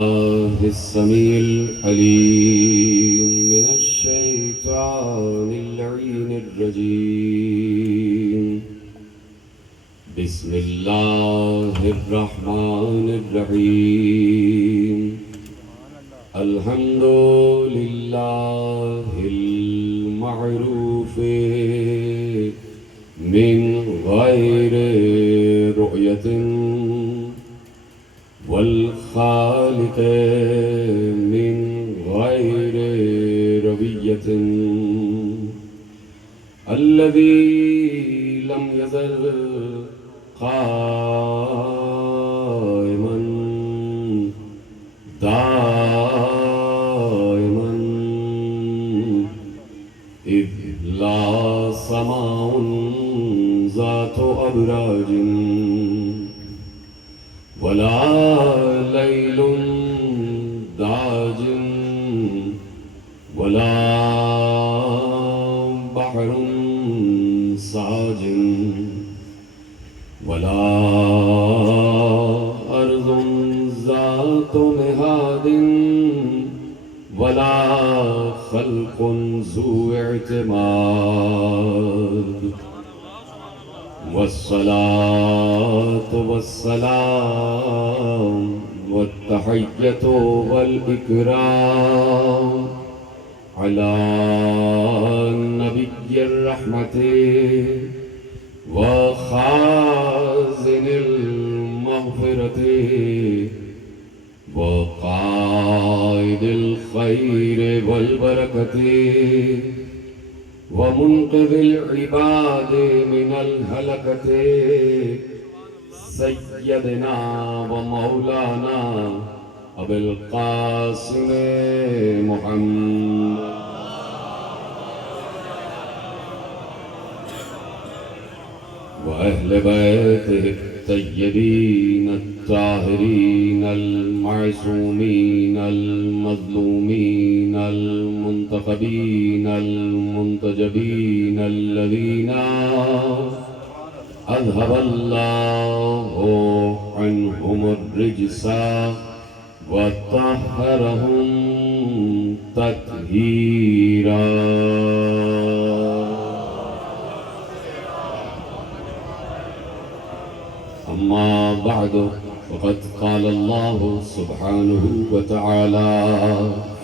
الله السميع العليم من الشيطان اللعين الرجيم. بسم الله الرحمن الرحيم. الحمد لله المعروف من غير رؤية والخالق من غير ربية الذي لم يزل قائما دائما إذ لا سماء ذات أبراج ولا ليل داج ولا بحر ساج ولا أرض ذات مهاد ولا خلق ذو اعتماد والصلاة والسلام والتحية والإكرام على نبي الرحمة وخازن المغفرة وقائد الخير والبركة ومنقذ العباد من الهلكة سيدنا ومولانا أبي القاسم محمد وأهل بيته الطيبين الطاهرين المعصومين المظلومين المنتخبين المنتجبين الذين أذهب الله عنهم الرجس وطهرهم تطهيرا. أما بعد فقد قال الله سبحانه وتعالى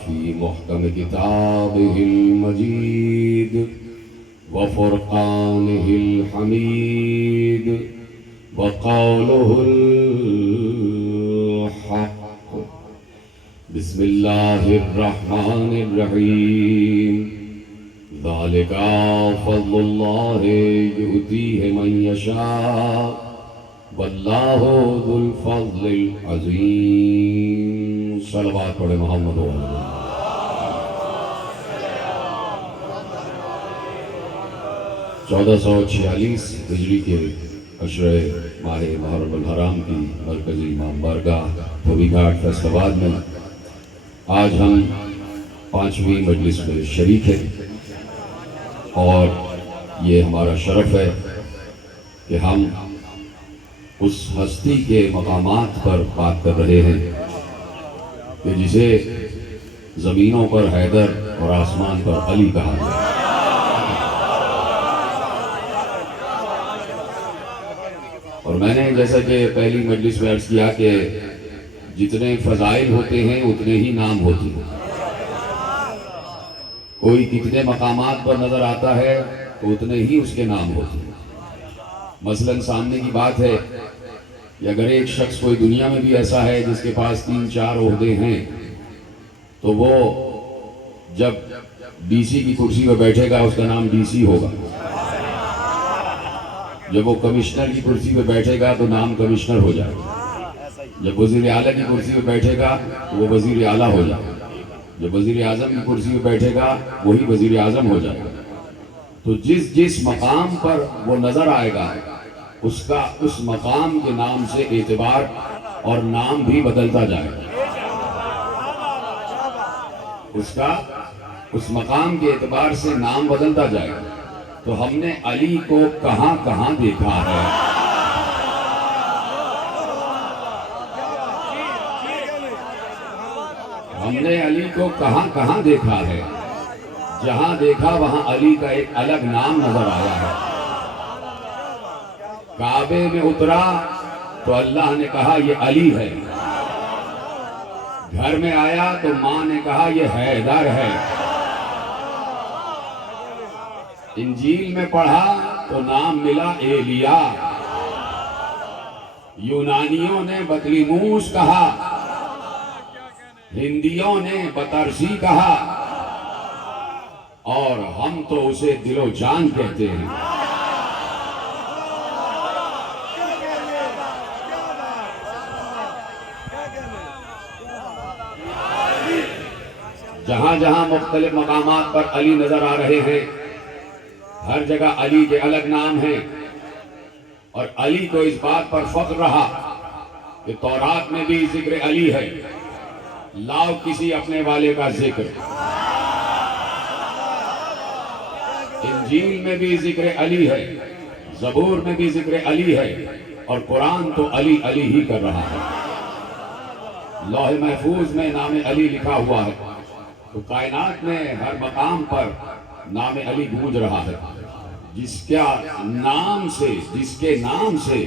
في محكم كتابه المجيد وفرقانه الحميد وقوله الحق. بسم الله الرحمن الرحيم. ذلك فضل الله يؤتيه من يشاء واللہ ذو الفضل العظیم. صلوات پڑھے محمد و علیہ. 1446 ہجری کے عشرہ ماہ محرم الحرام کی مرکزی امام بارگاہ دھوبی گھاٹ فیصل آباد میں آج ہم 5ویں مجلس میں شریک ہیں اور یہ ہمارا شرف ہے کہ ہم اس ہستی کے مقامات پر بات کر رہے ہیں کہ جسے زمینوں پر حیدر اور آسمان پر علی کہا ہے. اور میں نے جیسا کہ پہلی مجلس میں عرض کیا کہ جتنے فضائل ہوتے ہیں اتنے ہی نام ہوتے ہیں. کوئی کتنے مقامات پر نظر آتا ہے تو اتنے ہی اس کے نام ہوتے ہیں. مثلاً سامنے کی بات ہے کہ اگر ایک شخص کوئی دنیا میں بھی ایسا ہے جس کے پاس 3-4 عہدے ہیں تو وہ جب ڈی سی کی کرسی پہ بیٹھے گا اس کا نام ڈی سی ہوگا. جب وہ کمشنر کی کرسی پہ بیٹھے گا تو نام کمشنر ہو جائے گا. جب وزیر اعلیٰ کی کرسی پہ بیٹھے گا تو وہ وزیر اعلیٰ ہو جائے گا. جب وزیر اعظم کی کرسی پہ بیٹھے گا وہی وزیر اعظم ہو جائے گا. تو جس مقام پر وہ نظر آئے گا اس کا اس مقام کے نام سے اعتبار اور نام بھی بدلتا جائے گا. اس کا اس مقام کے اعتبار سے نام بدلتا جائے گا. تو ہم نے علی کو کہاں کہاں دیکھا ہے. ہم نے علی کو کہاں کہاں دیکھا ہے، جہاں دیکھا وہاں علی کا ایک الگ نام نظر آیا ہے۔ کعبے میں اترا تو اللہ نے کہا یہ علی ہے، گھر میں آیا تو ماں نے کہا یہ حیدر ہے، انجیل میں پڑھا تو نام ملا ایلیا، یونانیوں نے بطلیموس کہا، ہندیوں نے بطرسی کہا، اور ہم تو اسے دل و جان کہتے ہیں۔ جہاں جہاں مختلف مقامات پر علی نظر آ رہے ہیں، ہر جگہ علی کے الگ نام ہیں، اور علی کو اس بات پر فخر رہا کہ تورات میں بھی ذکر علی ہے، لاؤ کسی اپنے والے کا ذکر، انجیل میں بھی ذکر علی ہے، زبور میں بھی ذکر علی ہے، اور قرآن تو علی علی ہی کر رہا ہے۔ لوح محفوظ میں نام علی لکھا ہوا ہے، تو کائنات میں ہر مقام پر نام علی گونج رہا ہے۔ جس کے نام سے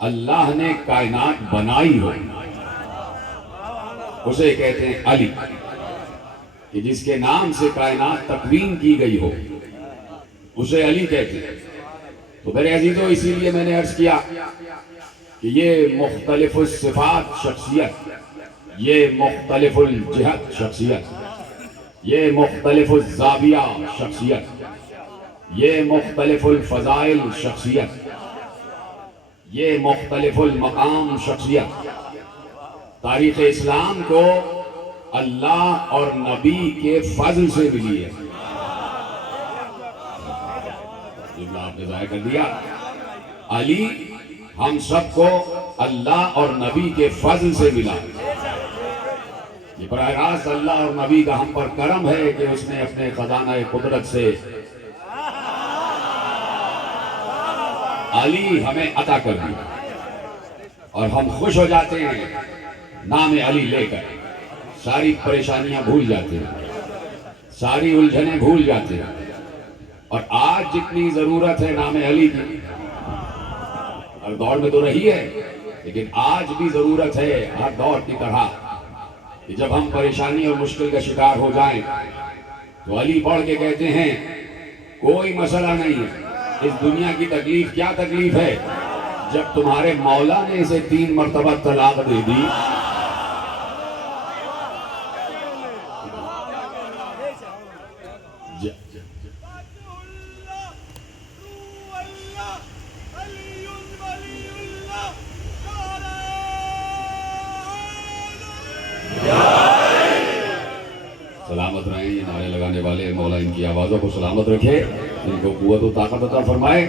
اللہ نے کائنات بنائی ہو اسے کہتے ہیں علی، کہ جس کے نام سے کائنات تکوین کی گئی ہو اسے علی کہتے ہیں۔ تو میرے عزیزو، اسی لیے میں نے عرض کیا کہ یہ مختلف الصفات شخصیت، یہ مختلف الجہت شخصیت، یہ مختلف الزاویہ شخصیت، یہ مختلف الفضائل شخصیت، یہ مختلف المقام شخصیت تاریخ اسلام کو اللہ اور نبی کے فضل سے ملی ہے۔ جملہ آپ نے ضائع کر دیا۔ علی ہم سب کو اللہ اور نبی کے فضل سے ملا۔ یہ براہ راست اللہ اور نبی کا ہم پر کرم ہے کہ اس نے اپنے خزانہ قدرت سے علی ہمیں عطا کر دیا، اور ہم خوش ہو جاتے ہیں نام علی لے کر، ساری پریشانیاں بھول جاتے ہیں، ساری الجھنیں بھول جاتے ہیں۔ اور آج جتنی ضرورت ہے نام علی کی، ہر دور میں تو رہی ہے، لیکن آج بھی ضرورت ہے ہر دور کی طرح کہ جب ہم پریشانی اور مشکل کا شکار ہو جائیں تو علی پڑھ کے کہتے ہیں کوئی مسئلہ نہیں ہے، اس دنیا کی تکلیف کیا تکلیف ہے، جب تمہارے مولا نے اسے 3 مرتبہ طلاق دے دی۔ سلامت رہیں یہ نعرے لگانے والے، مولا ان کی آوازوں کو سلامت رکھے، ان کو قوت و طاقت عطا فرمائے۔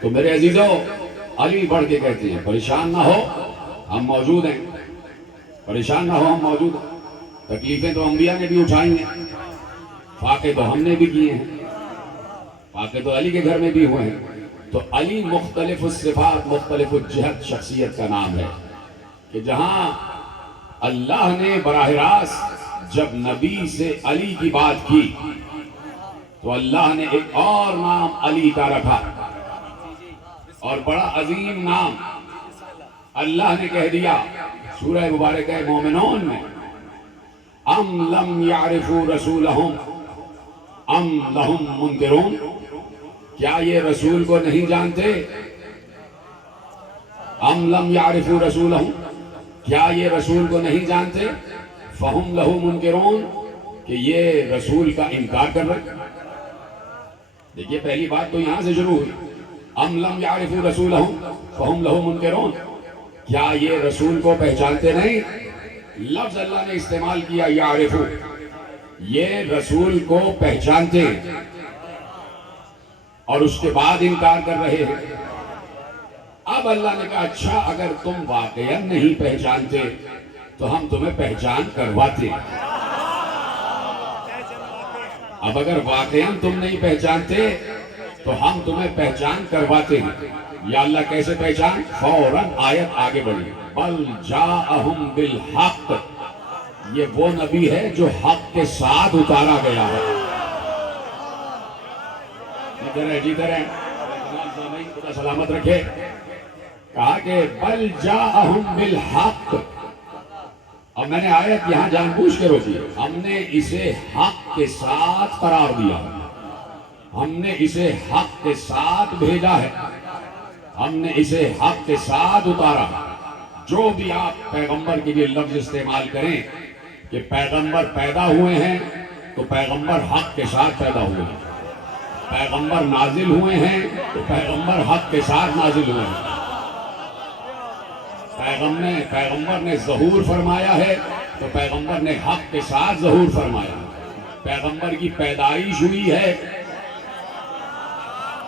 تو میرے عزیزو، علی بڑھ کے کہتے ہیں پریشان نہ ہو، ہم موجود ہیں، پریشان نہ ہو، ہم موجود ہیں۔ تکلیفیں تو انبیاء نے بھی اٹھائی ہیں، فاقے تو ہم نے بھی کیے ہیں، فاقے تو علی کے گھر میں بھی ہوئے ہیں۔ تو علی مختلف الصفات، مختلف الجہت شخصیت کا نام ہے، کہ جہاں اللہ نے براہ راست جب نبی سے علی کی بات کی تو اللہ نے ایک اور نام علی کا رکھا، اور بڑا عظیم نام اللہ نے کہہ دیا سورہ مبارکہ مومنون میں، ام لم یعرفوا رسولہم ام لہم منکرون، کیا یہ رسول کو نہیں جانتے؟ ام لم یعرفوا رسولہم، کیا یہ رسول کو نہیں جانتے؟ فہم لہو منکرون، کہ یہ رسول کا انکار کر رہے۔ دیکھیے پہلی بات تو یہاں سے شروع ہوئی، ام لم یعرفوا رسولہم فہم لہو منکرون، کیا یہ رسول کو پہچانتے نہیں؟ لفظ اللہ نے استعمال کیا یعرفو، یہ رسول کو پہچانتے اور اس کے بعد انکار کر رہے ہیں۔ اب اللہ نے کہا اچھا اگر تم واقعا نہیں پہچانتے تو ہم تمہیں پہچان کرواتے۔ اب اگر واقعا تم نہیں پہچانتے تو ہم تمہیں پہچان کرواتے ہیں۔ یا اللہ کیسے پہچان؟ فوراً آیت آگے بڑھی، بل جاءہم بالحق، یہ وہ نبی ہے جو حق کے ساتھ اتارا گیا ہے. جیتے رہیں خدا سلامت رکھے. کہا کہ بل جاءہم بالحق. اب میں نے آیت یہاں جان بوجھ کے روکی. ہم نے اسے حق کے ساتھ قرار دیا, ہم نے اسے حق کے ساتھ بھیجا ہے, ہم نے اسے حق کے ساتھ اتارا. جو بھی آپ پیغمبر کے لیے لفظ استعمال کریں کہ پیغمبر پیدا ہوئے ہیں تو پیغمبر حق کے ساتھ پیدا ہوئے ہیں, پیغمبر نازل ہوئے ہیں تو پیغمبر حق کے ساتھ نازل ہوئے ہیں, پیغمبر نے ظہور فرمایا ہے تو پیغمبر نے حق کے ساتھ ظہور فرمایا, پیغمبر کی پیدائش ہوئی ہے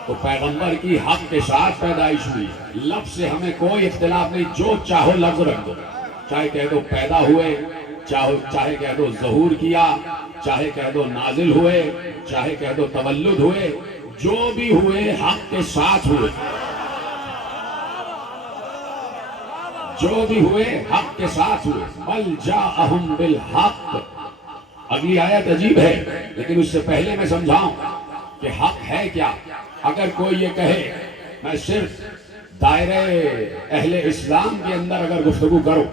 تو پیغمبر کی حق کے ساتھ پیدائش ہوئی. لفظ سے ہمیں کوئی اختلاف نہیں, جو چاہو لفظ رکھ دو, چاہے کہہ دو پیدا ہوئے, چاہے کہہ دو ظہور کیا, چاہے کہہ دو نازل ہوئے, چاہے کہہ دو تولد ہوئے, جو بھی ہوئے حق کے ساتھ ہوئے, جو بھی ہوئے حق کے ساتھ ہوئے. بل جاءہم بالحق. اگلی آیت عجیب ہے لیکن اس سے پہلے میں سمجھاؤں کہ حق ہے کیا. اگر کوئی یہ کہے میں صرف دائرہ اہل اسلام کے اندر اگر گفتگو کروں,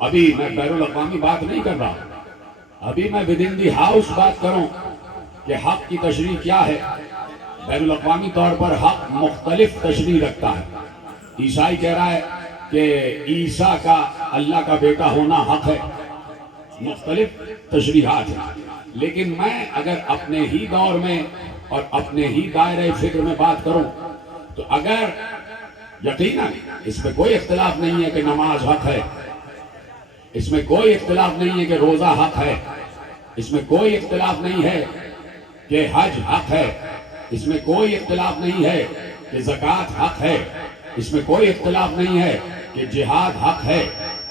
ابھی میں بین الاقوامی بات نہیں کر رہا, ابھی میں ودن دی ہاؤس بات کروں کہ حق کی تشریح کیا ہے. بین الاقوامی طور پر حق مختلف تشریح رکھتا ہے. عیسائی کہہ رہا ہے کہ عیسیٰ کا اللہ کا بیٹا ہونا حق ہے, مختلف تشریحات ہیں. لیکن میں اگر اپنے ہی دور میں اور اپنے ہی دائرہ فکر میں بات کروں تو اگر یقیناً اس میں کوئی اختلاف نہیں ہے کہ نماز حق ہے, اس میں کوئی اختلاف نہیں ہے کہ روزہ حق ہے, اس میں کوئی اختلاف نہیں ہے کہ حج حق ہے, اس میں کوئی اختلاف نہیں ہے کہ زکوٰۃ حق ہے, اس میں کوئی اختلاف نہیں ہے کہ جہاد حق ہے,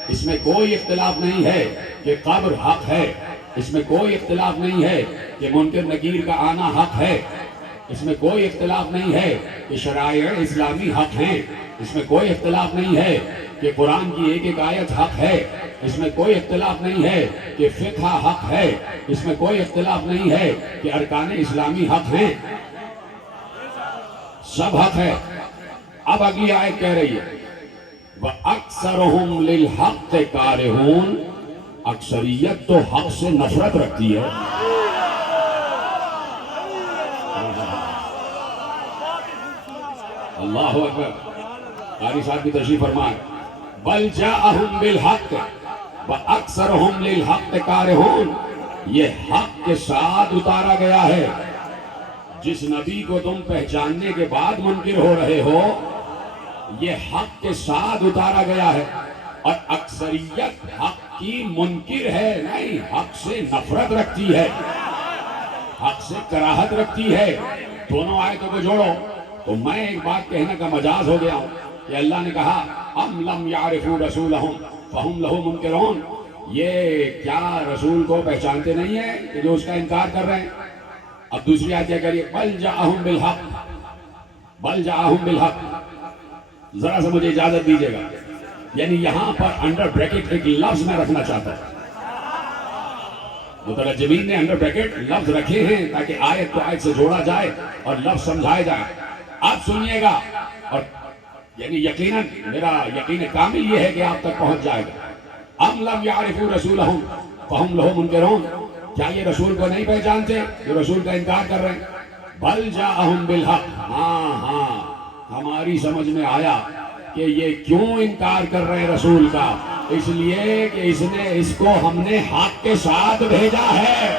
اس میں کوئی اختلاف نہیں ہے کہ قبر حق ہے, اس میں کوئی اختلاف نہیں ہے کہ منکر نکیر کا آنا حق ہے, اس میں کوئی اختلاف نہیں ہے کہ شرائع اسلامی حق ہیں, اس میں کوئی اختلاف نہیں ہے کہ قرآن کی ایک ایک آیت حق ہے, اس میں کوئی اختلاف نہیں ہے کہ فقہ حق ہے, اس میں کوئی اختلاف نہیں ہے کہ ارکان اسلامی حق ہیں, سب حق ہے. اب اگلی آیت کہہ رہی ہے وَأَكْثَرُهُمْ لِلْحَقِّ كَارِهُونَ. اکثریت تو حق سے نفرت رکھتی ہے. اللہ اکبر. قاری صاحب کی تشریح فرمائیں بل جاءہم بالحق وَأَكْثَرُهُمْ لِلْحَقِّ كَارِهُونَ. یہ حق کے ساتھ اتارا گیا ہے. جس نبی کو تم پہچاننے کے بعد منکر ہو رہے ہو یہ حق کے ساتھ اتارا گیا ہے, اور اکثریت حق کی منکر ہے نہیں, حق سے نفرت رکھتی ہے, حق سے کراہت رکھتی ہے. دونوں آیتوں کو جوڑو تو میں ایک بات کہنے کا مجاز ہو گیا ہوں کہ اللہ نے کہا ام لم یعرفوا رسولہم فہم لہ منکرون. یہ کیا رسول کو پہچانتے نہیں ہیں کہ جو اس کا انکار کر رہے ہیں. اب دوسری آیت کیا کریے بل جاءہم بالحق, بل جاءہم بالحق. ذرا سا مجھے اجازت دیجیے گا, یعنی یہاں پر انڈر بریکٹ ایک لفظ میں رکھنا چاہتا ہوں. مترجمین نے انڈر بریکٹ لفظ رکھے ہیں تاکہ آیت کو آیت سے جوڑا جائے اور لفظ سمجھائے جائے. آپ سنیے گا اور یعنی یقیناً میرا یقین کامل یہ ہے کہ آپ تک پہنچ جائے گا. ام لم یعرفوا رسولہم فہم لہ منکرون. کیا یہ رسول کو نہیں پہچانتے جو رسول کا انکار کر رہے ہیں. بل جاءہم بالحق. ہاں ہماری سمجھ میں آیا کہ یہ کیوں انکار کر رہے ہیں رسول کا, اس لیے کہ اس کو ہم نے حق کے ساتھ بھیجا ہے.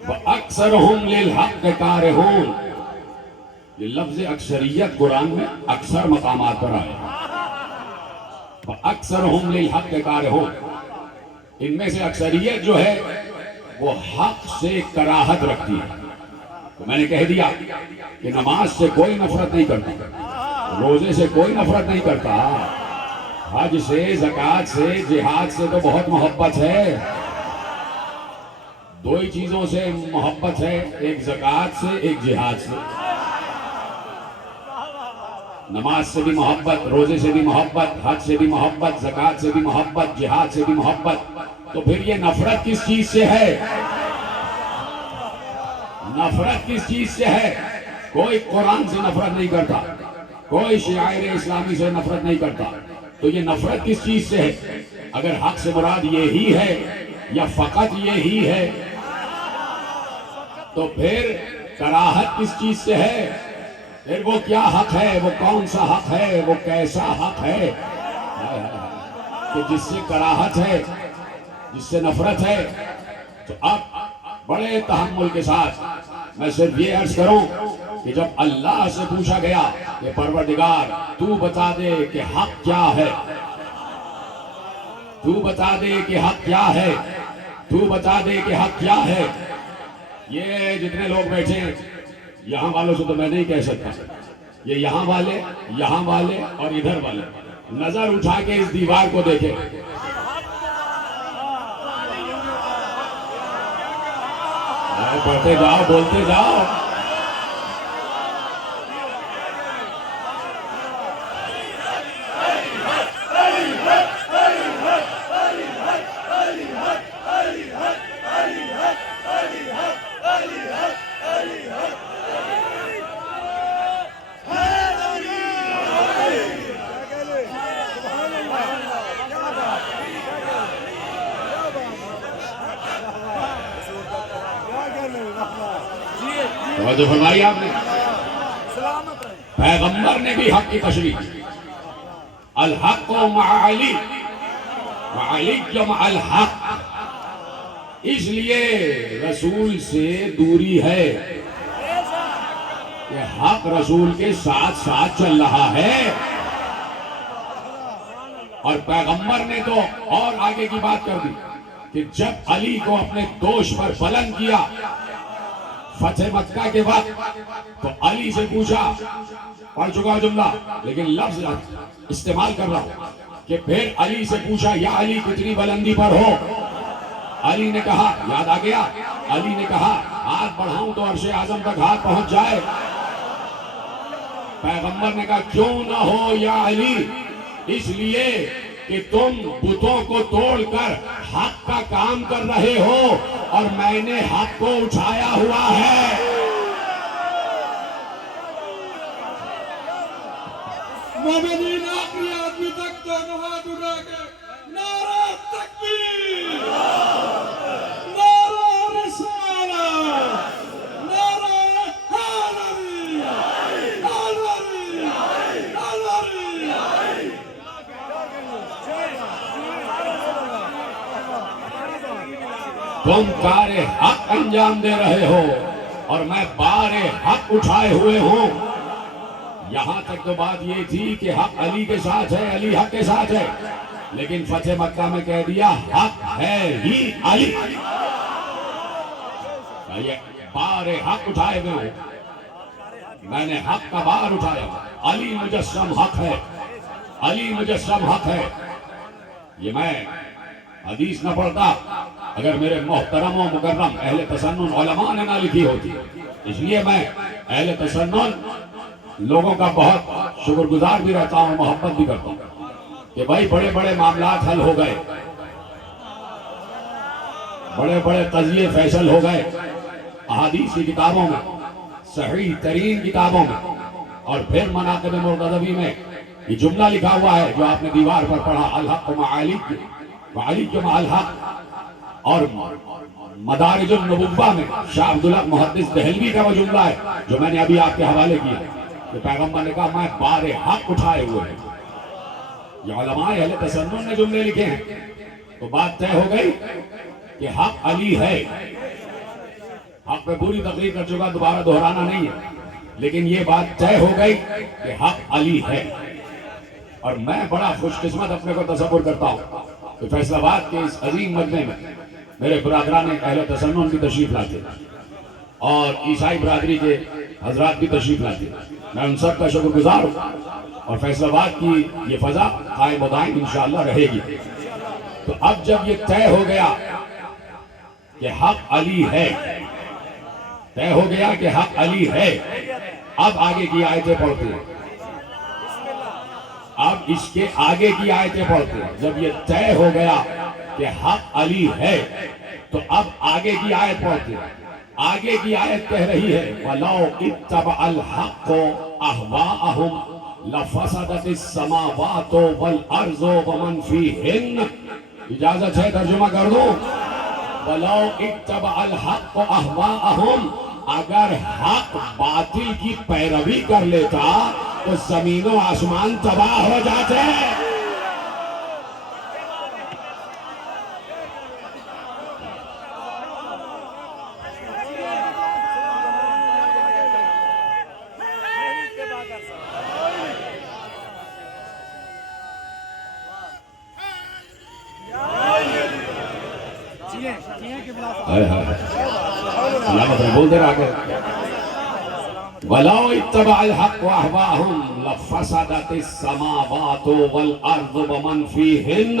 وَأَكْثَرُهُمْ لِلْحَقِّ كَارِهُونَ. یہ لفظ اکثریت قرآن میں اکثر مقامات پر آئے. وَأَكْثَرُهُمْ لِلْحَقِّ كَارِهُونَ. ان میں سے اکثریت جو ہے وہ حق سے کراہت رکھتی ہے. تو میں نے کہہ دیا کہ نماز سے کوئی نفرت نہیں کرتا, روزے سے کوئی نفرت نہیں کرتا, حج سے, زکوٰۃ سے, جہاد سے تو بہت محبت ہے. دو ہی چیزوں سے محبت ہے, ایک زکوٰۃ سے, ایک جہاد سے. نماز سے بھی محبت، روزے سے بھی محبت، حج سے بھی محبت، زکوٰۃ سے بھی محبت، جہاد سے بھی محبت، تو پھر یہ نفرت کس چیز سے ہے؟ نفرت کس چیز سے ہے؟ کوئی قرآن سے نفرت نہیں کرتا، کوئی شعائر اسلامی سے نفرت نہیں کرتا، تو یہ نفرت کس چیز سے ہے؟ اگر حق سے مراد یہی ہے یا فقط یہی ہے تو پھر کراہت کس چیز سے ہے؟ پھر وہ کیا حق ہے، وہ کون سا حق ہے، وہ کیسا حق ہے کہ جس سے کراہت ہے، جس سے نفرت ہے؟ تو اب بڑے تحمل کے ساتھ میں صرف یہ عرض کروں کہ جب اللہ سے پوچھا گیا کہ پروردگار تو بتا دے کہ حق کیا ہے، تو بتا دے کہ حق کیا ہے، تو بتا دے کہ حق کیا ہے، یہ جتنے لوگ بیٹھے ہیں یہاں والوں سے تو میں نہیں کہہ سکتا، یہ یہاں والے اور ادھر والے نظر اٹھا کے اس دیوار کو دیکھیں، پڑھتے جاؤ، بولتے جاؤ، توجہ فرمائی آپ نے؟ پیغمبر نے بھی حق کی تشریح کی، الحق مع علی، وعلی مع الحق، اس لیے رسول سے دوری ہے کہ حق رسول کے ساتھ ساتھ چل رہا ہے، اور پیغمبر نے تو اور آگے کی بات کر دی کہ جب علی کو اپنے دوش پر بلند کیا فتح مکہ کے وقت، تو علی سے پوچھا، پڑھ چکا جملہ لیکن لفظ استعمال کر رہا ہوں کہ پھر علی سے پوچھا یا علی کتنی بلندی پر ہو؟ علی نے کہا، یاد آ گیا، علی نے کہا ہاتھ بڑھاؤں تو عرش اعظم تک ہاتھ پہنچ جائے۔ پیغمبر نے کہا کیوں نہ ہو یا علی، اس لیے کہ تم بتوں کو توڑ کر حق کا کام کر رہے ہو اور میں نے حق کو اٹھایا ہوا ہے۔ مومنین آخری آدمی تک دونوں ہاتھ اٹھا کے نعرہ تکبیر، نعرہ رسالت، نعرہ حیدری، حیدری، حیدری۔ تم کار حق انجام دے رہے ہو اور میں بار حق اٹھائے ہوئے ہوں۔ یہاں تک تو بات یہ تھی کہ حق علی کے ساتھ ہے، علی حق کے ساتھ ہے، لیکن فتح مکہ میں کہہ دیا حق ہے ہی علی۔ بار حق اٹھائے ہوئے ہوں، میں نے حق کا بار اٹھایا، علی مجسم حق ہے، علی مجسم حق ہے۔ یہ میں حدیث نہ پڑھتا اگر میرے محترم و مکرم اہل تسنن علماء نے نہ لکھی ہوتی، اس لیے میں اہل تسنن لوگوں کا بہت شکر گزار بھی رہتا ہوں، محبت بھی کرتا ہوں کہ بھائی بڑے بڑے معاملات حل ہو گئے، بڑے بڑے قضیے فیصل ہو گئے احادیث کی کتابوں میں، صحیح ترین کتابوں میں، اور پھر مناقب مرتضوی میں یہ جملہ لکھا ہوا ہے جو آپ نے دیوار پر پڑھا، الحق مع علی، وعلی مع الحق، اور مدارج النبوہ میں شاہ عبداللہ محدث دہلوی کا وہ جملہ ہے جو میں نے ابھی آپ کے حوالے کیا کہ پیغمبر نے کہا میں بار حق اٹھائے ہوئے ہیں۔ یہ علماء اہل تسنن نے جملے لکھے ہیں، تو بات طے ہو گئی کہ حق علی ہے۔ حق پہ پوری تقریر کر چکا، دوبارہ دہرانا نہیں ہے، لیکن یہ بات طے ہو گئی کہ حق علی ہے۔ اور میں بڑا خوش قسمت اپنے کو تصور کرتا ہوں کہ فیصل آباد کے اس عظیم مجمع میں میرے برادران اہل تسنن بھی تشریف لاتے اور عیسائی برادری کے حضرات بھی تشریف لاتے، میں ان سب کا شکر گزار ہوں، اور فیصل آباد کی یہ فضا قائم و دائم انشاءاللہ رہے گی۔ تو اب جب یہ طے ہو گیا کہ حق علی ہے، طے ہو گیا کہ حق علی ہے، اب آگے کی آیتیں پڑھتے ہیں۔ اب اس کے آگے کی آیتیں پڑھتے ہیں. جب یہ طے ہو گیا کہ حق علی ہے تو اب آگے کی آیت پڑھتے ہیں. آگے کی آیت کہہ رہی ہے وَلَوْ اتَّبَعَ الْحَقُّ أَهْوَاءَهُمْ لَفَسَدَتِ السَّمَاوَاتُ وَالْأَرْضُ وَمَنْ فِيهِنَّ. اجازت ہے ترجمہ کر دوں. وَلَوْ اتَّبَعَ الْحَقُّ أَهْوَاءَهُمْ, اگر حق باطل کی پیروی کر لیتا تو زمین و آسمان تباہ ہو جاتے. بول دے رہا کہ وَلَوْ اتَّبَعَ الْحَقُّ أَهْوَاءَهُمْ لَفَسَدَتِ السَّمَاوَاتُ وَالْأَرْضُ وَمَنْ فِيهِنَّ.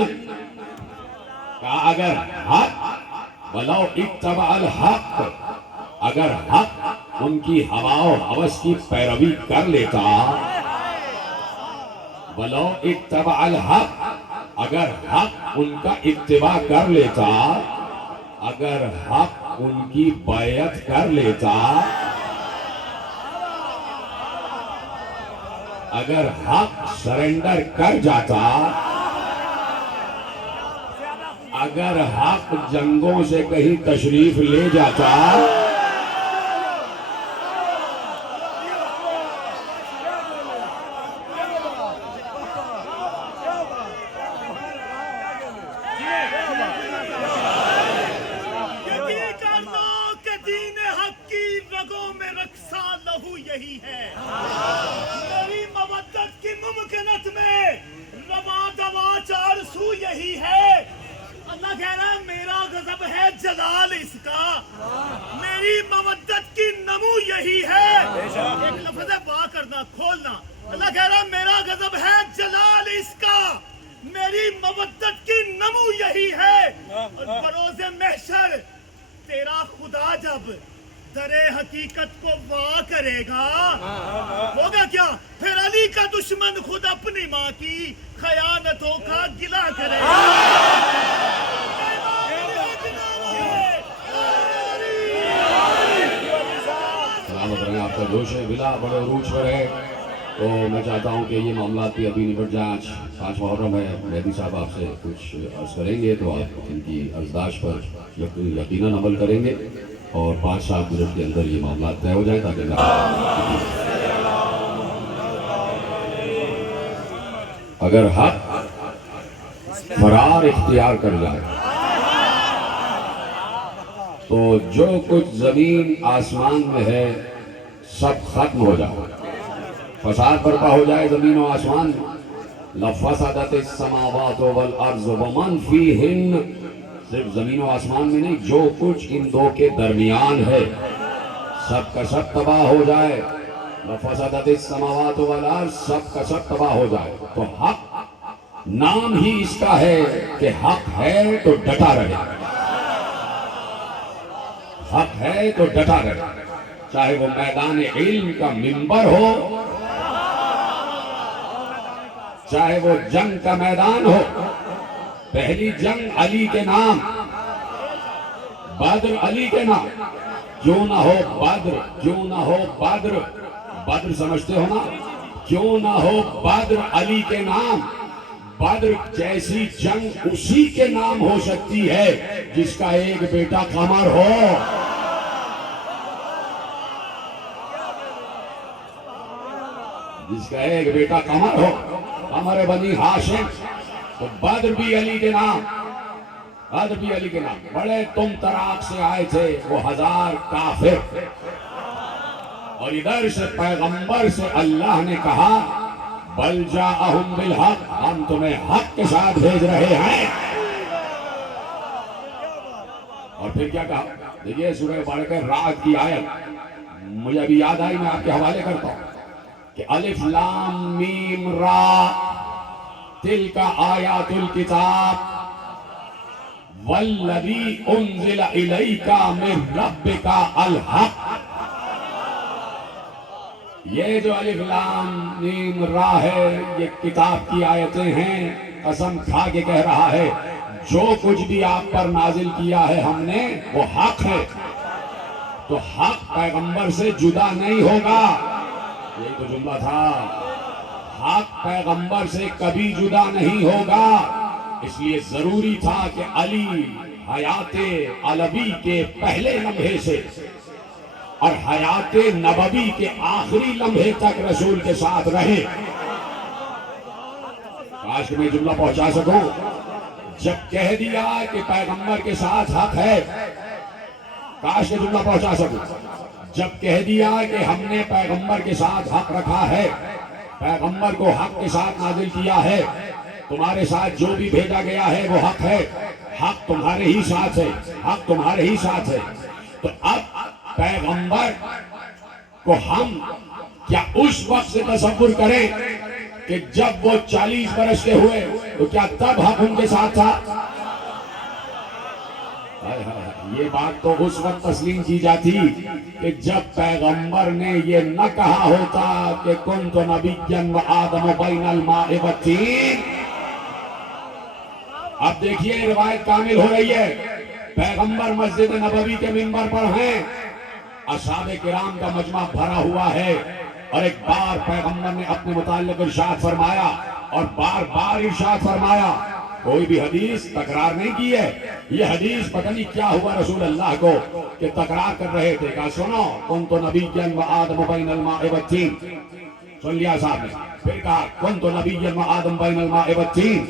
اگر حق وَلَوْ اتَّبَعَ الْحَقُّ, اگر حق ان کی ہوا و ہوس کی پیروی کر لیتا. وَلَوْ اتَّبَعَ الْحَقُّ, اگر حق ان کا اتباع کر لیتا, اگر حق ان کی بیعت کر لیتا, اگر حق سرنڈر کر جاتا, اگر حق جنگوں سے کہیں تشریف لے جاتا, یہی ہے میری مودت کی ممکنت میں روا دوا چار سو یہی ہے. اللہ کہہ رہا ہے میرا غضب ہے جلال اس کا, میری مودت کی نمو یہی ہے. ایک لفظ ہے وا کرنا کھولنا. اللہ کہہ رہا ہے میرا غضب ہے جلال اس کا, میری مودت کی نمو یہی ہے. اور بروز محشر تیرا خدا جب در حقیقت کو وا کرے گا ہوگا کیا؟ پھر علی کا دشمن خود اپنی ماں کی خیانتوں کا گلہ کرے گا. سلامت رہے, آپ کا جوش ہے بلا بڑے عروج پر ہے. تو میں چاہتا ہوں کہ یہ معاملات بھی ابھی نبٹ جائیں. 5 محرم ہے, مہدی صاحب آپ سے کچھ عرض کریں گے تو آپ ان کی عرضداشت پر یقیناً عمل کریں گے اور 5-7 منٹ کے اندر یہ معاملات طے ہو جائیں تاکہ میں اگر حق فرار اختیار کر جائے تو جو کچھ زمین آسمان میں ہے سب ختم ہو جائے, فساد برپا ہو جائے زمین و آسمان میں. لَفَسَدَتِ السَّمَاوَاتُ وَالْأَرْضُ وَمَنْ فِيهِنَّ, صرف زمین و آسمان میں نہیں, جو کچھ ان دو کے درمیان ہے سب کا سب تباہ ہو جائے. لَفَسَدَتِ السَّمَاوَاتُ وَالْأَرْضُ, سب کا سب تباہ ہو جائے. تو حق نام ہی اس کا ہے کہ حق ہے تو ڈٹا رہے, حق ہے تو ڈٹا رہے, چاہے وہ میدان علم کا منبر ہو, چاہے وہ جنگ کا میدان ہو. پہلی جنگ علی کے نام, بدر علی کے نام. کیوں نہ ہو بدر, کیوں نہ ہو بدر, بدر سمجھتے ہو نا, کیوں نہ ہو بدر علی کے نام. بدر جیسی جنگ اسی کے نام ہو سکتی ہے جس کا ایک بیٹا قمر ہو. جس کا ایک بیٹا قمر ہو, قمر بنی ہاشم. تو بدر بھی علی کے نام, بدر بھی علی کے نام. بڑے تم تراق سے آئے تھے وہ 1000 کافر, اور ادھر سے پیغمبر سے اللہ نے کہا بل جاءہم بالحق, ہم تمہیں حق کے ساتھ بھیج رہے ہیں. اور پھر کیا کہا, دیکھیے سورہ بارکہ رعد کی آیت مجھے ابھی یاد آئی, میں آپ کے حوالے کرتا ہوں کہ الف لام میم را تلک آیات الکتاب والذی انزل الیک من ربک الحق. یہ جو الف لام میم را ہے یہ کتاب کی آیتیں ہیں. قسم کھا کے کہہ رہا ہے جو کچھ بھی آپ پر نازل کیا ہے ہم نے وہ حق ہے. تو حق پیغمبر سے جدا نہیں ہوگا. یہی تو جملہ تھا. حق پیغمبر سے کبھی جدا نہیں ہوگا. اس لیے ضروری تھا کہ علی حیات علوی کے پہلے لمحے سے اور حیات نبوی کے آخری لمحے تک رسول کے ساتھ رہے. کاش کہ میں جملہ پہنچا سکوں. جب کہہ دیا کہ پیغمبر کے ساتھ حق ہے, کاش کہ جملہ پہنچا سکوں. جب کہہ دیا کہ ہم نے پیغمبر کے ساتھ حق رکھا ہے, پیغمبر کو حق کے ساتھ نازل کیا ہے, تمہارے ساتھ جو بھی بھیجا گیا ہے وہ حق ہے, حق تمہارے ہی ساتھ ہے, حق تمہارے ہی ساتھ ہے. تو اب پیغمبر کو ہم کیا اس وقت سے تصور کریں کہ جب وہ 40 برس کے ہوئے تو کیا تب حق ان کے ساتھ تھا؟ یہ بات تو اس وقت تسلیم کی جاتی کہ جب پیغمبر نے یہ نہ کہا ہوتا کہ کنت نبیا وآدم بین الماء والطین. اب دیکھیے روایت کامل ہو رہی ہے. پیغمبر مسجد نبوی کے منبر پر ہیں, اصحاب کرام کا مجمع بھرا ہوا ہے, اور ایک بار پیغمبر نے اپنے متعلق ارشاد فرمایا اور بار بار ارشاد فرمایا. کوئی بھی حدیث تکرار نہیں کی ہے. یہ حدیث پتہ نہیں کیا ہوا رسول اللہ کو کہ تکرار کر رہے تھے. کہا سنو کنت نبیا وآدم بین الماء والطین. سن لیا صاحب نے. پھر کہا کنت نبیا وآدم بین الماء والطین.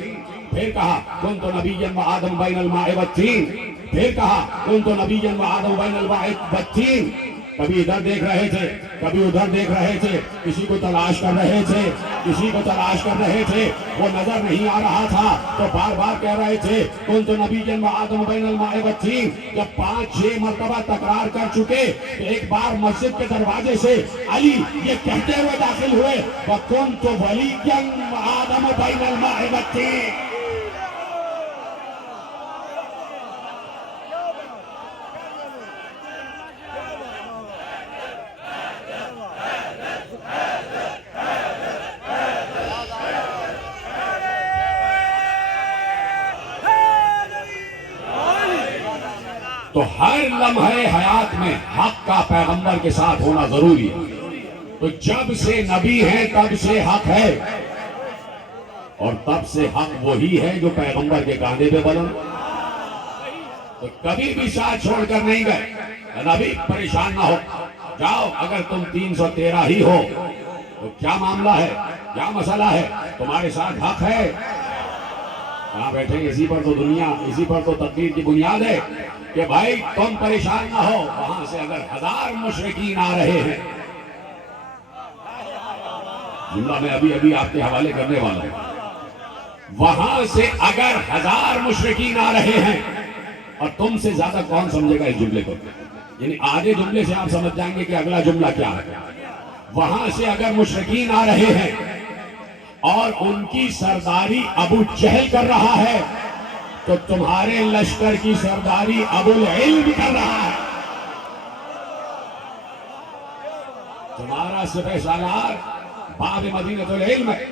پھر کہا کنت نبیا وآدم بین الماء والطین. پھر کہا کنت نبیا وآدم بین الماء والطین. کبھی ادھر دیکھ رہے تھے, کبھی ادھر دیکھ رہے تھے, کسی کو تلاش کر رہے تھے, کسی کو تلاش کر رہے تھے, وہ نظر نہیں آ رہا تھا تو بار بار کہہ رہے تھے کنت نبیا وآدم بین الماء والطین. جب 5-6 مرتبہ تکرار کر چکے تو ایک بار مسجد کے دروازے سے علی یہ کہتے ہوئے داخل ہوئے وَكُنْتُ وَلِيًّا وَآدَمَ بَيْنَ الْمَاءِ وَالطِّينِ. تو ہر لمحے حیات میں حق کا پیغمبر کے ساتھ ہونا ضروری ہے. تو جب سے نبی ہیں تب سے حق ہے, اور تب سے حق وہی ہے جو پیغمبر کے کاندھے پہ بلند. تو کبھی بھی ساتھ چھوڑ کر نہیں گئے. نبی پریشان نہ ہو جاؤ, اگر تم 313 ہی ہو تو کیا معاملہ ہے, کیا مسئلہ ہے, تمہارے ساتھ حق ہے. کہاں بیٹھے, اسی پر تو دنیا, اسی پر تو تقدیر کی بنیاد ہے کہ بھائی تم پریشان نہ ہو. وہاں سے اگر 1000 مشرکین آ رہے ہیں, جملہ میں ابھی آپ کے حوالے کرنے والا ہوں, وہاں سے اگر 1000 مشرکین آ رہے ہیں, اور تم سے زیادہ کون سمجھے گا اس جملے کو, یعنی آگے جملے سے آپ سمجھ جائیں گے کہ اگلا جملہ کیا ہے. وہاں سے اگر مشرکین آ رہے ہیں اور ان کی سرداری ابو جہل کر رہا ہے تو تمہارے لشکر کی سرداری ابو العلم کر رہا ہے. تمہارا سپہ سالار باب مدینۃ العلم ہے.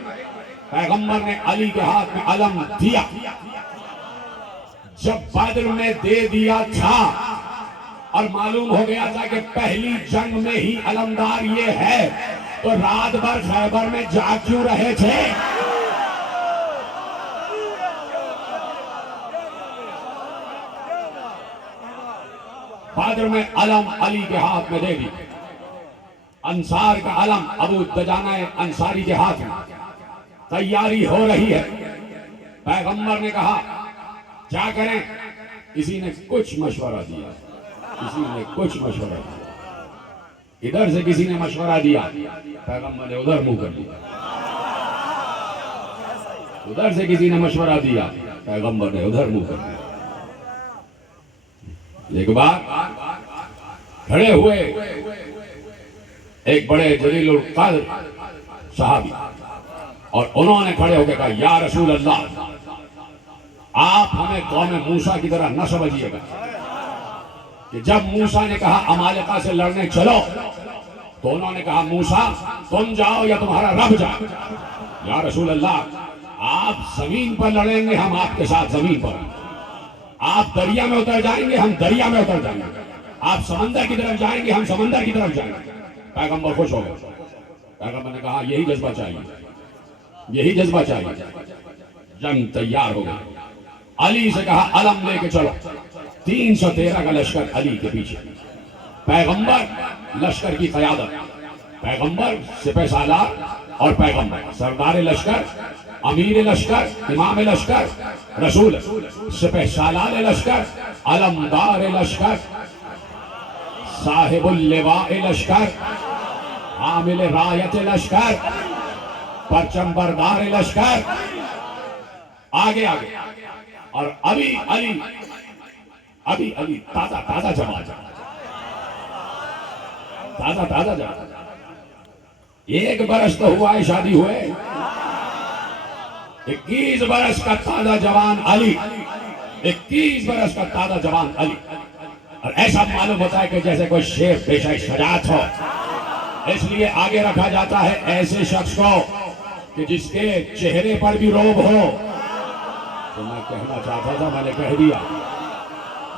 پیغمبر نے علی کے ہاتھ میں علم دیا. جب بدر میں دے دیا تھا اور معلوم ہو گیا تھا کہ پہلی جنگ میں ہی علمدار یہ ہے, تو رات بھر خیبر میں جاگ کیوں رہے تھے؟ بدر میں علم علی کے ہاتھ میں دے دی. انصار کا علم ابو دجانہ انصاری کے ہاتھ میں. تیاری ہو رہی ہے. پیغمبر نے کہا کیا کریں؟ کسی نے کچھ مشورہ دیا, کسی نے کچھ مشورہ دیا. ادھر سے کسی نے مشورہ دیا, پیغمبر نے ادھر منہ کر دیا. ادھر سے کسی نے مشورہ دیا, پیغمبر نے ادھر منہ کر دیا. ایک بار کھڑے ہوئے ایک بڑے جلیل القدر صحابی, اور انہوں نے کھڑے ہو کے کہا یا رسول اللہ, آپ ہمیں قوم موسیٰ کی طرح نہ سمجھیے گا کہ جب موسیٰ نے کہا عمالقہ سے لڑنے چلو تو انہوں نے کہا موسیٰ تم جاؤ یا تمہارا رب جائے. یا رسول اللہ آپ زمین پر لڑیں گے ہم آپ کے ساتھ زمین پر, آپ دریا میں اتر جائیں گے ہم دریا میں اتر جائیں گے, آپ سمندر کی طرف جائیں گے ہم سمندر کی طرف جائیں گے. پیغمبر خوش ہو گئے. پیغمبر نے کہا یہی جذبہ چاہیے, یہی جذبہ چاہیے. جنگ تیار ہو گئی. علی سے کہا علم لے کے چلو. 313 کا لشکر علی کے پیچھے. پیغمبر لشکر کی قیادت, پیغمبر سپہ سالار اور پیغمبر سردار لشکر, امیر لشکر, امام لشکر, رسول, سپہ سالار لشکر, علمدار لشکر, صاحب اللواء لشکر, حامل رایت لشکر, پرچم بردار لشکر, آگے آگے. اور ابھی علی تازہ جوان, تازہ جوان. 1 برس تو ہوا ہے شادی ہوئے, 21 برس کا تازہ جوان علی, 21 برس کا تازہ جوان علی. اور ایسا معلوم ہوتا ہے کہ جیسے کوئی شیر پیشہ شجاعت ہو, اس لیے آگے رکھا جاتا ہے ایسے شخص کو کہ جس کے چہرے پر بھی روب ہو. تو میں کہنا چاہتا تھا, میں نے کہہ دیا,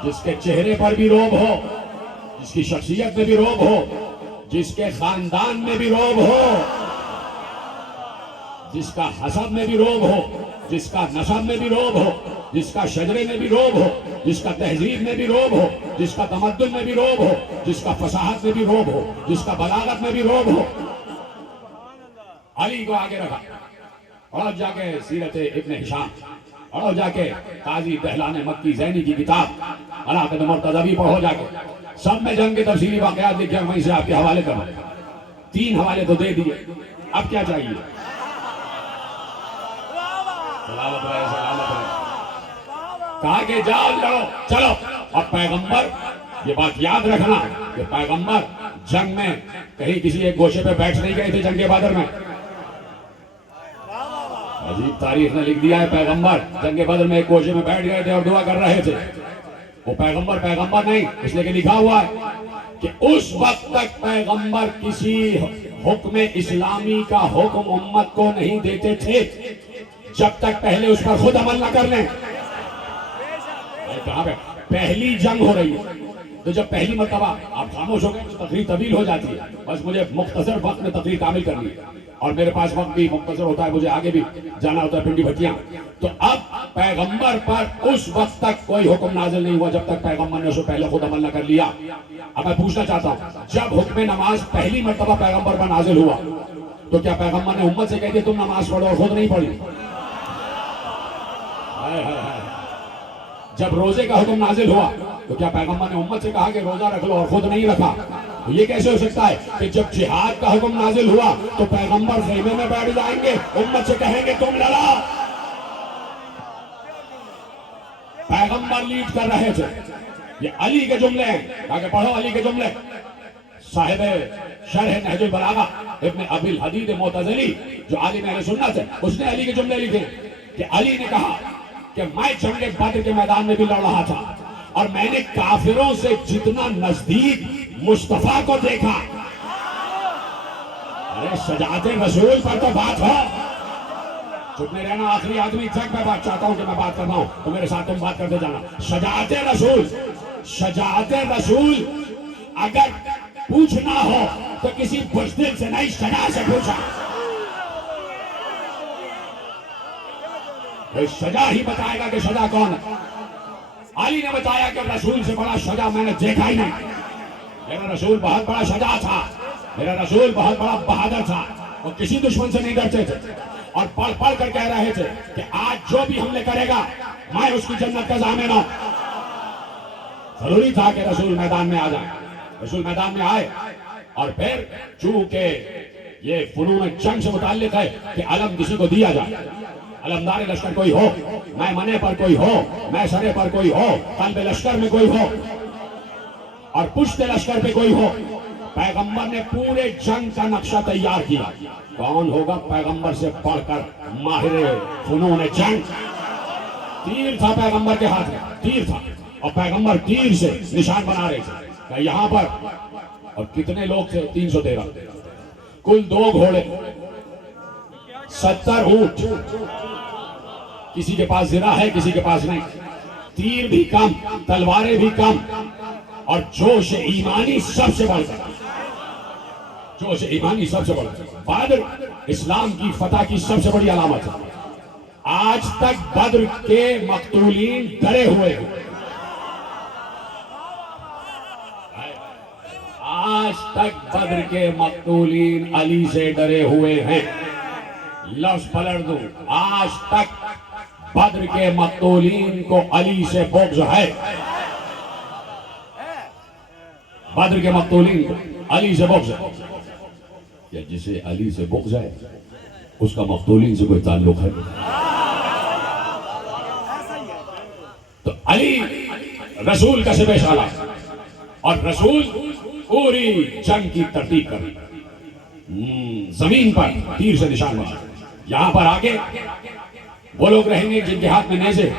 جس کے چہرے پر بھی روب ہو, جس کی شخصیت میں بھی روب ہو, جس کے خاندان میں بھی روب ہو, جس کا حسب میں بھی روب ہو, جس کا نسب میں بھی روب ہو, جس کا شجرے میں بھی روب ہو, جس کا تہذیب میں بھی روب ہو, جس کا تمدن میں بھی روب ہو, جس کا فصاحت میں بھی روب ہو, جس کا بلاغت میں بھی روب ہو. علی کو آگے رکھا. اور جا کے سیرت ابن ہشام, اور جا کے قاضی دہلان مکی زینی کی کتاب علاقہ مرتضوی پڑھو جا کے. سب میں جنگ کے تفصیلی واقعات لکھے, وہیں سے آپ کے حوالے کروں. 3 حوالے تو دے دیے, اب کیا چاہیے؟ سلامت رہے, سلامت رہے. کہا کہ جاؤ لڑو چلو. اور پیغمبر, یہ بات یاد رکھنا کہ پیغمبر جنگ میں کہیں کسی ایک گوشے پہ بیٹھ نہیں گئے تھے. جنگ بدر میں عجیب تاریخ نے لکھ دیا ہے, پیغمبر جنگ بدر میں ایک گوشے میں بیٹھ گئے تھے اور دعا کر رہے تھے. وہ پیغمبر نہیں, اس لیے کہ لکھا ہوا ہے کہ اس وقت تک پیغمبر کسی حکم اسلامی کا حکم امت کو نہیں دیتے تھے جب تک پہلے اس پر خود عمل نہ کر لیں. کہاں پہ پہلی جنگ ہو رہی ہے, تو جب پہلی مرتبہ آپ خاموش ہو گئے تو تقریر طویل ہو جاتی ہے. بس مجھے مختصر وقت میں تقریر کامل کرنی ہے, اور میرے پاس وقت بھی مختصر ہوتا ہے, مجھے آگے بھی جانا ہوتا ہے پنڈی بھٹیاں. تو اب پیغمبر پر اس وقت تک کوئی حکم نازل نہیں ہوا جب تک پیغمبر نے اس سے پہلے خود عمل نہ کر لیا. اب میں پوچھنا چاہتا ہوں, جب حکم نماز پہلی مرتبہ پیغمبر پر نازل ہوا تو کیا پیغمبر نے امت سے کہہ دیا تم نماز پڑھو اور خود نہیں پڑھی؟ جب روزے کا حکم نازل ہوا تو کیا پیغمبر نے امت سے کہا کہ روزہ رکھ لو اور خود نہیں رکھا؟ یہ کیسے ہو سکتا ہے کہ جب جہاد کا حکم نازل ہوا تو پیغمبر خیمے میں بیٹھ جائیں گے, امت سے کہیں گے تم لڑو؟ پیغمبر لیڈ کر رہے تھے. یہ علی کے جملے ہیں, تاکہ پڑھو علی کے جملے. صاحب شرح نہج البلاغہ ابن ابی الحدید معتزلی جو عالم اہل سنت ہے, اس نے علی کے جملے لکھے کہ علی نے کہا کہ میں جنگ بدر کے میدان میں بھی لڑ رہا تھا اور میں نے کافروں سے جتنا نزدیک مصطفیٰ کو دیکھا. ارے شجاعت رسول پر تو بات ہو. چپ نہیں رہنا, آخری آدمی تک میں بات چاہتا ہوں کہ میں بات کر رہا ہوں تو میرے ساتھ تم بات کرتے جانا. شجاعت رسول, شجاعت رسول اگر پوچھنا ہو تو کسی بزدل سے نہیں, شجاع سے پوچھا. شجاع ہی بتائے گا کہ شجاع کون ہے. علی نے بتایا کہ رسول سے بڑا شجاع میں نے دیکھا ہی نہیں. میرا رسول بہت بڑا شجاع تھا, میرا رسول بہت بڑا بہادر تھا. وہ کسی دشمن سے نہیں ڈرتے تھے اور پڑھ پڑھ کر کہہ رہے تھے کہ آج جو بھی حملے کرے گا میں اس کی جنت کا ضامن ہوں. ضروری تھا کہ رسول میدان میں آ جائیں. رسول میدان میں آئے اور پھر چونکہ یہ فنون جنگ سے متعلق ہے کہ علم کسی کو دیا جائے. علمدار لشکر کوئی ہو, میں منے پر کوئی ہو, میں سرے پر کوئی ہو, قلب لشکر میں کوئی ہو اور پشت لشکر پہ کوئی ہو. پیغمبر نے پورے جنگ کا نقشہ تیار کیا. کون ہوگا پیغمبر سے پڑھ کر ماہر فنون جنگ؟ تیر تھا پیغمبر کے ہاتھ میں, تیر تھا, اور پیغمبر تیر سے نشان بنا رہے تھے کہ یہاں پر اور کتنے لوگ تھے؟ 313. کل 2 گھوڑے، 70 اونٹ. کسی کے پاس زرہ ہے، کسی کے پاس نہیں. تیر بھی کم، تلواریں بھی کم، اور جوش ایمانی سب سے بڑھ کر. جوش ایمانی سب سے بڑھ کر. بدر اسلام کی فتح کی سب سے بڑی علامت ہے. آج تک بدر کے مقتولین ڈرے ہوئے ہیں. آج تک بدر کے مقتولین علی سے ڈرے ہوئے ہیں. لفظ پلٹ دوں، آج تک بدر کے مقتولین کو علی سے بغض ہے. بدر کے مقتولین کو علی سے بغض ہے. یا جسے علی سے بغض ہے اس کا مقتولین سے کوئی تعلق ہے؟ تو علی رسول کا سپہ سالار، اور رسول پوری جنگ کی ترتیب کر زمین پر تیر سے نشان بنا. یہاں پر آگے وہ لوگ رہیں گے جن کے ہاتھ میں نیزے،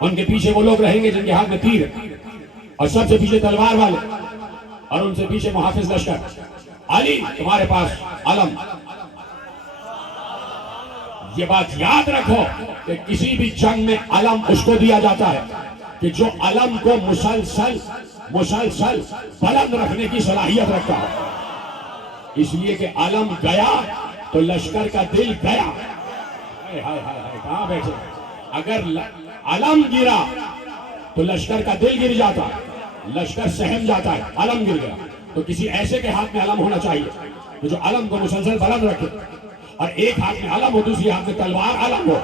ان کے پیچھے وہ لوگ رہیں گے جن کے ہاتھ میں تیر، اور سب سے پیچھے تلوار والے، اور ان سے پیچھے محافظ لشکر. علی تمہارے پاس علم. یہ بات یاد رکھو کہ کسی بھی جنگ میں علم اس کو دیا جاتا ہے کہ جو علم کو مسلسل بلند رکھنے کی صلاحیت رکھتا ہے. اس لیے کہ علم گیا تو لشکر کا دل گیا. کہاں بیٹھے؟ اگر علم گرا تو لشکر کا دل گر جاتا ہے، لشکر سہم جاتا ہے. علم گر گیا تو کسی ایسے کے ہاتھ میں علم ہونا چاہیے کہ جو علم کو مسلسل بلند رکھے، اور ایک ہاتھ میں علم ہو، دوسری ہاتھ میں تلوار علم ہو.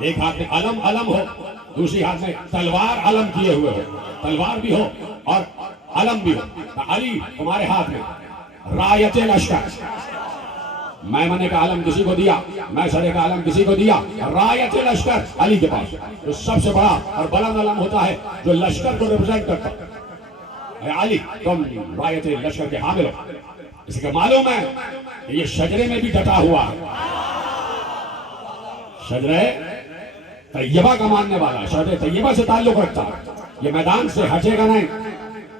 ایک ہاتھ میں علم ہو، دوسری ہاتھ میں تلوار علم کیے ہوئے ہو. تلوار بھی ہو اور علم بھی ہو. علی تمہارے ہاتھ میں رایت لشکر. میمنے کا علم کسی کو دیا، میسرے کا علم کسی کو دیا. رایت لشکر علی کے پاس جو سب سے بڑا اور بلند علم ہوتا ہے جو لشکر کو ریپرزینٹ کرتا ہے. اے علی تم رایت لشکر کے حامل ہو. اس کا معلوم ہے کہ یہ شجرے میں بھی ڈٹا ہوا ہے. شجرہ طیبہ کا ماننے والا، شجرہ طیبہ سے تعلق رکھتا ہے. یہ میدان سے ہٹے گا نہیں،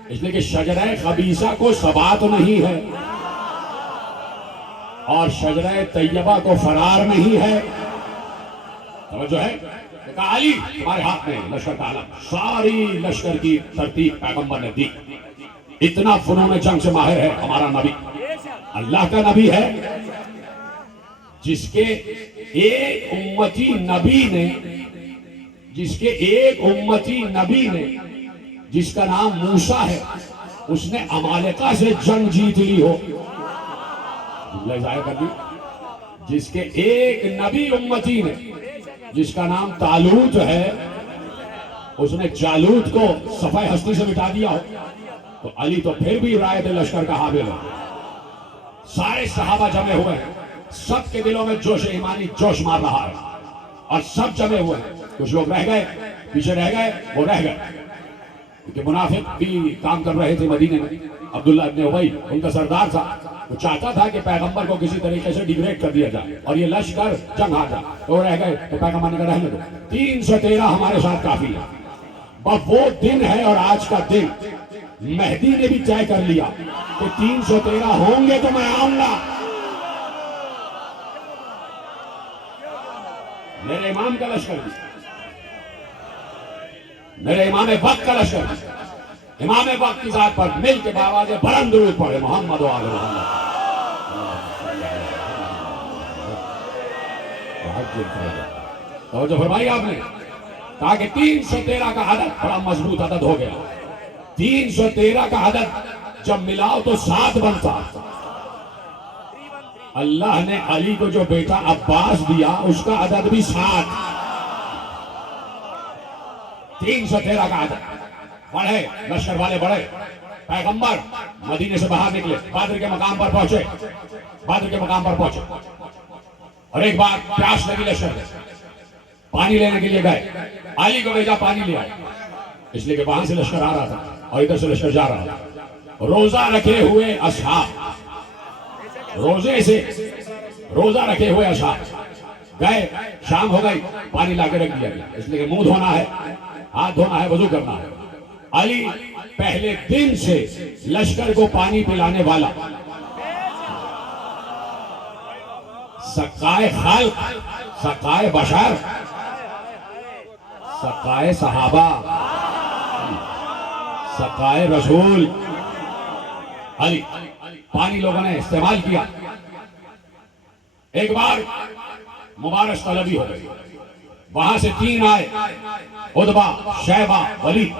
اس لیے کہ شجرہ خبیثہ کو ثبات نہیں ہے اور شجرہ طیبہ کو فرار نہیں ہے. توجہ ہے؟ کہا علی تمہارے ہاتھ میں لشکر کا علم. ساری لشکر کی ترتیب پیغمبر نے دی. اتنا فنون جنگ سے ماہر ہے ہمارا نبی. اللہ کا نبی ہے جس کے ایک امتی نبی نے جس کا نام موسیٰ ہے، اس نے عمالقہ سے جنگ جیت لی ہو. جس کے ایک نبی امتی نے جس کا نام طالوت ہے، اس نے جالوت کو صفحہ ہستی سے مٹا دیا ہو. تو علی تو پھر بھی رایت لشکر کا حامل ہے. سارے صحابہ جمع ہوئے ہیں، سب کے دلوں میں جوش ایمانی جوش مار رہا ہے، اور سب جمع ہوئے ہیں. کچھ لوگ رہ گئے، پیچھے رہ گئے، وہ رہ گئے کیونکہ منافق بھی کام کر رہے تھے مدینے میں. عبداللہ ابن ابی ان کا سردار تھا، وہ چاہتا تھا کہ پیغمبر کو کسی طریقے سے ڈیگریڈ کر دیا جائے اور یہ لشکر جنگ ہار جائے. تو رہ گئے تو پیغمبر نے کہا رہنے دو، 313 ہمارے ساتھ کافی ہے. اب وہ دن ہے اور آج کا دن مہدی نے بھی طے کر لیا کہ 313 ہوں گے تو میں آؤں گا. میرے امام کا لشکر بھی، میرے امام وقت کا لشکر بھی. امام وقت کی ذات پر مل کے باواز بلند درود پڑھے محمد و آل محمد. توجہ فرمائی آپ نے. کہا کہ 313 کا عدد بڑا مضبوط عدد ہو گیا. 313 کا عدد جب ملاؤ تو 7 بنتا. اللہ نے علی کو جو بیٹا عباس دیا اس کا عدد بھی 7. 313 کا عدد. بڑھے لشکر والے بڑھے. پیغمبر مدینے سے باہر نکلے، بدر کے مقام پر پہنچے. اور ایک بار پیاس لگی لشکر، پانی لینے کے لیے گئے. علی کو بھیجا پانی لیا، اس لیے کہ وہاں سے لشکر آ رہا تھا اور ادھر سے لشکر جا رہا تھا. روزہ رکھے ہوئے اصحاب، روزہ رکھے ہوئے اصحاب گئے. شام ہو گئی، پانی لا کے رکھ دیا گیا، اس لیے کہ منہ دھونا ہے، ہاتھ دھونا ہے، وضو کرنا ہے. علی پہلے دن سے لشکر کو پانی پلانے والا، سقائے خلق، سقائے بشر، سقائے صحابہ، سقائے رسول علی، پانی لوگوں نے استعمال کیا. ایک بار مبارش طلبی ہو گئی، وہاں سے 3 آئے، عتبہ، شیبہ، ولید،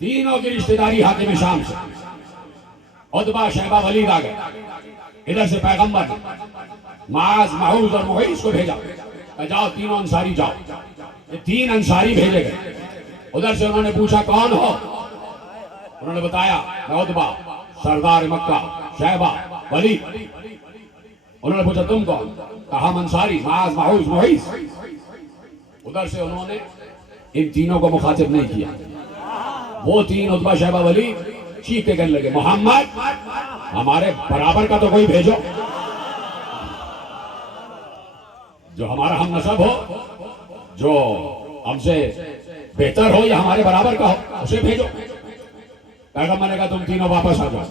تینوں کی رشتہ داری حاکم شام سے. عتبہ، شیبہ، ولید آ گئے. ادھر سے پیغمبر نے معاذ، معوذ اور محیص کو بھیجا کہ جاؤ تینوں انصاری جاؤ. یہ 3 انصاری بھیجے گئے. ادھر سے انہوں نے پوچھا کون ہو؟ انہوں نے بتایا میں عتبہ، سردار مکہ، شیبہ، ولید. انہوں نے پوچھا تم کون؟ کہا ہم انصاری، معاذ، معوذ، محیص. ادھر سے انہوں نے ان تینوں کو مخاطب نہیں کیا. وہ 3 عتبہ، شیبہ، ولید چیخ کے کہنے لگے محمد ہمارے برابر کا تو کوئی بھیجو، جو ہمارا ہم نسب ہو، جو ہم سے بہتر ہو یا ہمارے برابر کا ہو، اسے بھیجو. پیغمبر نے کہا تم تینوں واپس آ جاؤ.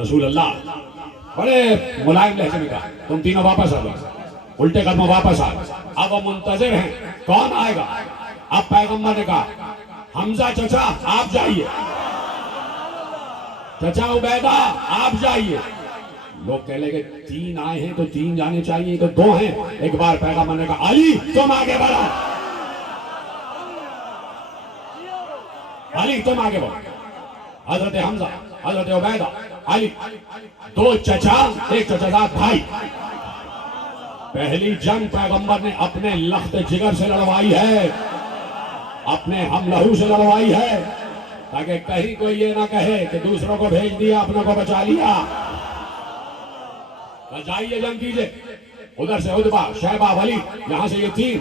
رسول اللہ بڑے ملائم لہجے میں کہا تم تینوں واپس آ جاؤ. الٹے قدموں واپس آ گئے. اب وہ منتظر ہیں کون آئے گا. اب پیغمبر نے کہا حمزہ چچا آپ جائیے، چچا عبیدہ آپ جائیے. لوگ کہہ لے کہ 3 آئے ہیں تو 3 جانے چاہیے، تو 2 ہیں. ایک بار پیغمبر نے کہا علی تم آگے بڑھو، علی تم آگے بڑھو. حضرت حمزہ، حضرت عبیدہ، علی، 2 چچا، ایک چچا زاد بھائی. پہلی جنگ پیغمبر نے اپنے لخت جگر سے لڑوائی ہے، اپنے ہم لہو سے لڑوائی ہے، تاکہ کہیں کوئی یہ نہ کہے کہ دوسروں کو بھیج دیا اپنوں کو بچا لیا. جائیے جنگ کیجئے. ادھر سے عتبہ، شیبہ، ولید، یہاں سے یہ 3.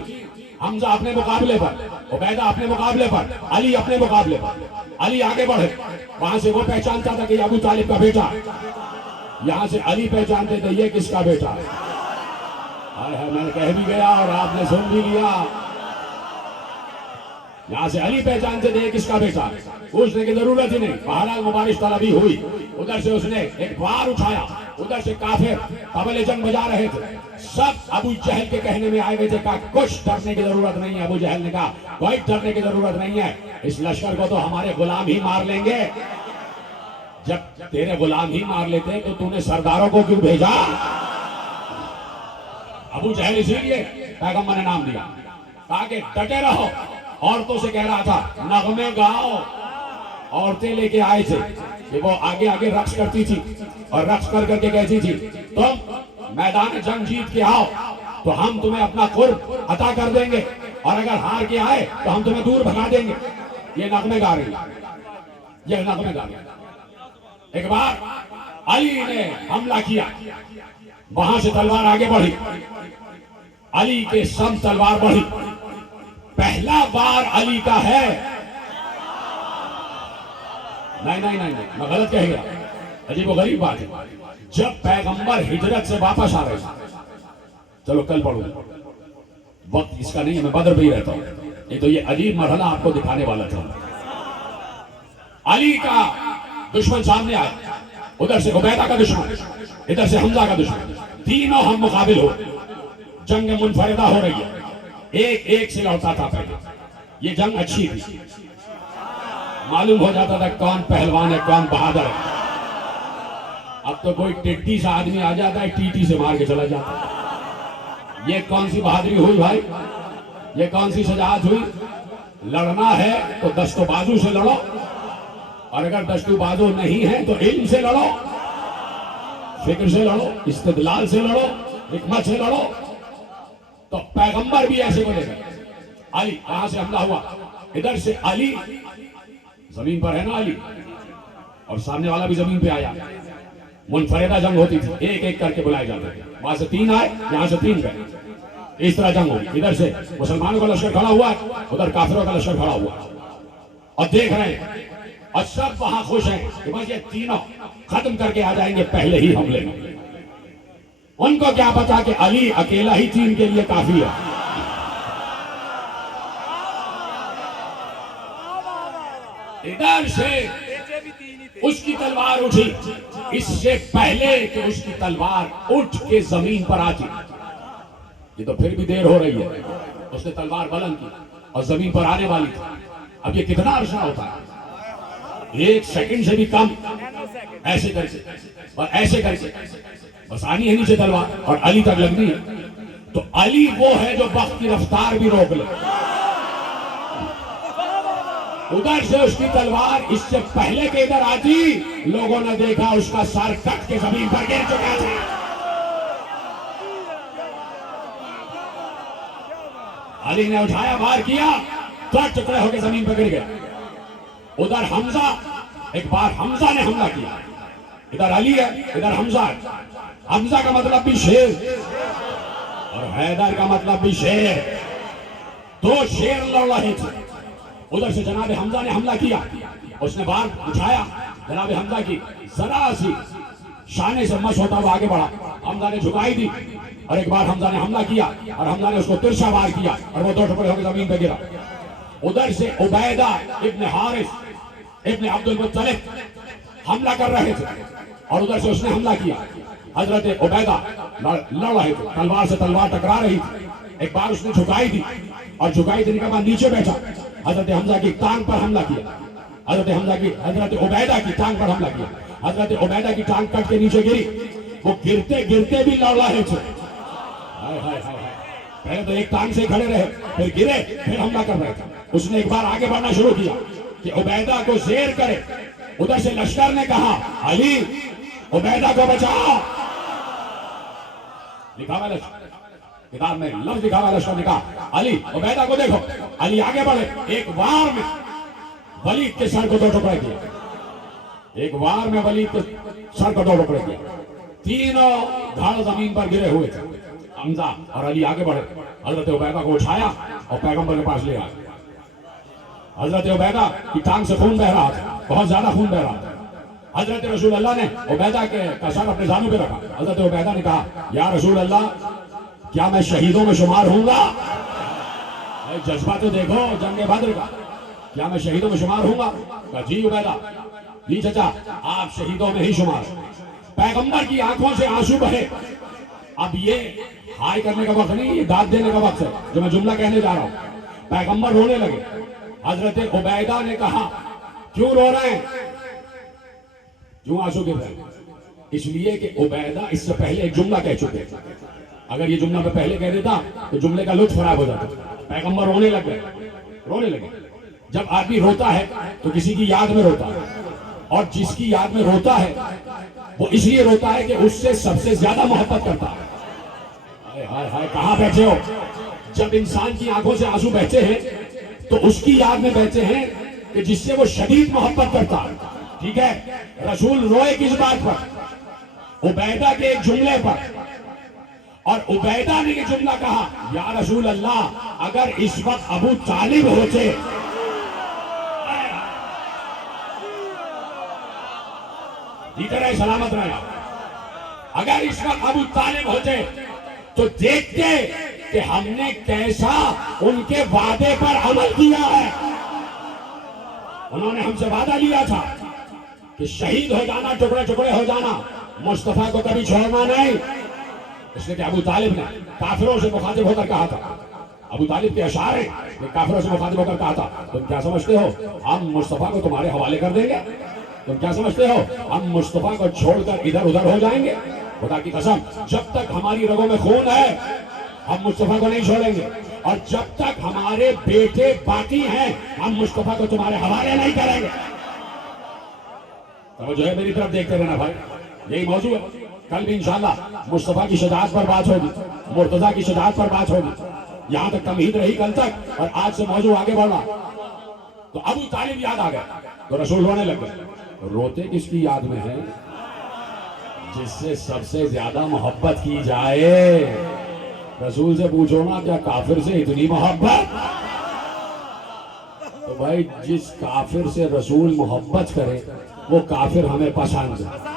حمزہ اپنے مقابلے پر، عبیدہ اپنے مقابلے پر، علی اپنے مقابلے پر. علی آگے بڑھے. وہاں سے وہ پہچانتا تھا کہ یہ ابو طالب کا بیٹا، یہاں سے علی پہچانتے تھے یہ کس کا بیٹا ہے. میں نے کہہ بھی گیا اور آپ نے سن بھی لیا. یہاں سے علی پہچانتے تھے کس کا بیٹا، پوچھنے کی ضرورت ہی نہیں. بہرحال مبارش طلبی ہوئی. ادھر سے اس نے ایک بار اٹھایا. ادھر سے کافر طبل جنگ بجا رہے تھے. سب ابو جہل کے کہنے میں آئے ہوئے تھے. کہا کچھ ڈرنے کی ضرورت نہیں ہے. ابو جہل نے کہا کوئی ڈرنے کی ضرورت نہیں ہے، اس لشکر کو تو ہمارے غلام ہی مار لیں گے. جب تیرے غلام ہی مار لیتے تو تو نے سرداروں کو کیوں بھیجا؟ ابو جہل اسی لیے پیغمبر نے نام دیا، کہا کہ ڈٹے رہو. عورتوں سے کہہ رہا تھا نغمے گاؤ. عورتیں لے کے آئے تھے کہ وہ آگے آگے رقص کرتی تھی اور رقص کر کر کے کہتی تھی تم میدان جنگ جیت کے آؤ تو ہم تمہیں اپنا قرب عطا کر دیں گے، اور اگر ہار کے آئے تو ہم تمہیں دور بھگا دیں گے. یہ نغمے گا رہی، یہ نغمے گا رہی. ایک بار علی نے حملہ کیا، وہاں سے تلوار آگے بڑھی، علی کے سم تلوار بڑھی. پہلا وار علی کا ہے. نہیں میں غلط کہہ گیا. عجیب و غریب بات ہے. جب پیغمبر ہجرت سے واپس آ رہے ہیں، چلو کل پڑھو، وقت اس کا نہیں ہے، میں بدر پہ ہی رہتا ہوں. نہیں تو یہ عجیب مرحلہ آپ کو دکھانے والا تھا. علی کا دشمن سامنے آیا، ادھر سے عبیدہ کا دشمن، ادھر سے حمزہ کا دشمن. تینوں ہم مقابل ہو. جنگ منفردہ ہو رہی ہے، ایک ایک سے لڑتا تھا. پہلے یہ جنگ اچھی تھی، معلوم ہو جاتا تھا کون پہلوان ہے کون بہادر ہے. اب تو کوئی ٹٹی سا آدمی آ جاتا ہے، ٹیٹی سے مار کے چلا جاتا ہے. یہ کون سی بہادری ہوئی بھائی؟ یہ کون سی شجاعت ہوئی؟ لڑنا ہے تو دست و بازو سے لڑو، اور اگر دست و بازو نہیں ہے تو علم سے لڑو، فکر سے لڑو، استدلال سے لڑو، حکمت سے لڑو. تو پیغمبر بھی ایسے بولے گا. علی کہاں سے حملہ ہوا؟ ادھر سے علی زمین پر ہے نا علی، اور سامنے والا بھی زمین پہ آیا. منفردہ جنگ ہوتی تھی، ایک ایک کر کے بلائے جاتے تھے. وہاں سے 3 آئے، یہاں سے 3 گئے. اس طرح جنگ ہوئی. ادھر سے مسلمانوں کا لشکر کھڑا ہوا ہے، ادھر کافروں کا لشکر کھڑا ہوا ہے، اور دیکھ رہے ہیں. اور سب وہاں خوش ہیں کہ بس یہ تینوں ختم کر کے آ جائیں گے پہلے ہی حملے میں. ان کو کیا پتا کہ علی اکیلا ہی 3 کے لیے کافی ہے. ادھر سے اس کی تلوار اٹھی، اس سے پہلے کہ اس کی تلوار اٹھ کے زمین پر آتی، یہ تو پھر بھی دیر ہو رہی ہے، اس نے تلوار بلند کی اور زمین پر آنے والی تھی۔ اب یہ کتنا عرصہ ہوتا ہے؟ 1 سیکنڈ سے بھی کم، ایسے کر کے اور ایسے کر کے بس آنی ہے نیچے تلوار اور علی تک لگنی ہے۔ تو علی وہ ہے جو وقت کی رفتار بھی روک لے۔ ادھر سے اس کی تلوار اس سے پہلے کہ ادھر آتی، لوگوں نے دیکھا اس کا سر کٹ کے زمین پر گر چکا تھا۔ علی نے اٹھایا، وار کیا، تھوڑا ٹکڑے ہو کے زمین پر گر گئے۔ ادھر حمزہ، ایک بار حمزہ نے حملہ کیا، ادھر علی ہے، ادھر حمزہ ہے۔ حمزہ کا مطلب بھی شیر اور حیدر کا مطلب بھی شیر، دو شیر لڑ رہے تھے۔ ادھر سے جناب حمزہ نے حملہ کیا، اس نے بار اٹھایا جناب حمزہ کی، ذرا سی شانے سے مس ہوتا ہوا آگے بڑھا، حمزہ نے جھکائی دی اور ایک بار حمزہ نے حملہ کیا اور حمزہ نے اس کو ترچھا وار کیا اور وہ 2 ٹکڑے ہو کے زمین پہ گرا۔ ادھر سے عبیدہ ابن حارث ابن عبد المطلب حملہ کر رہے تھے اور ادھر سے اس نے حملہ کیا۔ حضرت عبیدہ لڑ رہے تھے، تلوار سے تلوار ٹکرا رہی تھی، ایک بار اس نے جھکائی دی اور جھکائی دینے کے بعد نیچے بیٹھا، حضرت حمزہ کی ٹانگ پر حملہ کیا، حضرت عبیدہ کی ٹانگ پر حملہ کیا۔ حضرت عبیدہ کی ٹانگ کٹ کے نیچے گری، وہ گرتے گرتے بھی لڑ رہے تھے۔ پہلے تو ایک ٹانگ سے کھڑے رہے، پھر گرے، پھر حملہ کر رہے تھے۔ اس نے ایک بار آگے بڑھنا شروع کیا کہ عبیدہ کو زیر کرے۔ ادھر سے لشکر نے کہا، علی عبیدہ کو بچاؤ۔ لکھا ہوا کتاب میں لفظ لکھا ہوا، لشکر نے کہا علی عبیدہ کو دیکھو۔ علی آگے بڑھے، ایک وار میں ولید کے سر کو 2 ٹکڑے کیا، ایک وار میں ولید کے سر کو 2 ٹکڑے کیا۔ تینوں دھڑ زمین پر گرے ہوئے تھے۔ حمزہ اور علی آگے بڑھے، حضرت عبیدہ کو اٹھایا اور پیغمبر کے پاس لے آئے۔ حضرت عبیدہ کی ٹانگ سے خون بہ رہا تھا، بہت زیادہ خون بہ رہا تھا۔ حضرت رسول اللہ نے عبیدہ کا سر اپنے زانوں پہ رکھا۔ حضرت عبیدہ نے کہا، یا رسول اللہ، کیا میں شہیدوں میں شمار ہوں گا؟ جذبہ تو دیکھو جنگ بدر کا، کیا میں شہیدوں میں شمار ہوں گا؟ کہا جی عبیدہ، جی چچا، آپ شہیدوں میں ہی شمار۔ پیغمبر کی آنکھوں سے آنسو بہے۔ اب یہ ہائی کرنے کا وقت نہیں، یہ داد دینے کا وقت ہے جو میں جملہ کہنے جا رہا ہوں۔ پیغمبر رونے لگے۔ حضرت عبیدہ نے کہا، کیوں رو رہے ہیں، کیوں آنسو گر رہے ہیں؟ اس لیے کہ عبیدہ اس سے پہلے ایک جملہ کہہ چکے تھے، اگر یہ جملہ میں پہلے کہہ دیتا تو جملے کا لطف خراب ہو جاتا۔ پیغمبر رونے لگے، رونے لگے۔ جب آدمی روتا ہے تو کسی کی یاد میں روتا ہے، اور جس کی یاد میں روتا ہے وہ اس لیے روتا ہے کہ اس سے سب سے زیادہ محبت کرتا ہے۔ ہائے ہائے ہائے، کہاں بیٹھے ہو؟ جب انسان کی آنکھوں سے آنسو بہتے ہیں تو اس کی یاد میں بہتے ہیں کہ جس سے وہ شدید محبت کرتا ہے۔ ٹھیک ہے، رسول روئے کس بات پر؟ عبیدہ کے ایک جملے پر۔ اور عبیدہ نے یہ جملہ کہا، یا رسول اللہ، اگر اس وقت ابو طالب ہوتے، ٹھیک ہے سلامت رہے، اگر اس وقت ابو طالب ہوتے تو دیکھتے کہ ہم نے کیسا ان کے وعدے پر عمل کیا ہے۔ انہوں نے ہم سے وعدہ لیا تھا کہ شہید ہو جانا، ٹکڑے ٹکڑے ہو جانا، مصطفیٰ کو کبھی چھوڑنا نہیں۔ اس لیے کہ ابو طالب نے کافروں سے مخاطب ہو کر کہا تھا، ابو طالب کے اشعار ہیں کہ کافروں سے مخاطب ہو کر کہا تھا، تم کیا سمجھتے ہو ہم مصطفیٰ کو تمہارے حوالے کر دیں گے؟ تم کیا سمجھتے ہو ہم مصطفیٰ کو چھوڑ کر ادھر ادھر ہو جائیں گے؟ خدا کی قسم، جب تک ہماری رگوں میں خون ہے ہم مصطفیٰ کو نہیں چھوڑیں گے، اور جب تک ہمارے بیٹے باقی ہیں ہم مصطفیٰ کو تمہارے حوالے نہیں کریں گے۔ توجہ ہے، میری طرف دیکھتے رہنا بھائی، یہی موضوع ہے۔ کل بھی انشاءاللہ مصطفیٰ کی شجاعت پر بات ہوگی، مرتضیٰ کی شجاعت پر بات ہوگی۔ یہاں تک تمہید رہی کل تک، اور آج سے موضوع آگے بڑھ رہا۔ تو ابو طالب یاد آ گئے تو رسول رونے لگ گئے۔ روتے کس کی یاد میں ہے؟ جس سے سب سے زیادہ محبت کی جائے۔ رسول سے پوچھو نا، کیا کافر سے اتنی محبت؟ تو بھائی جس کافر سے رسول محبت کرے وہ کافر ہمیں پسند ہے۔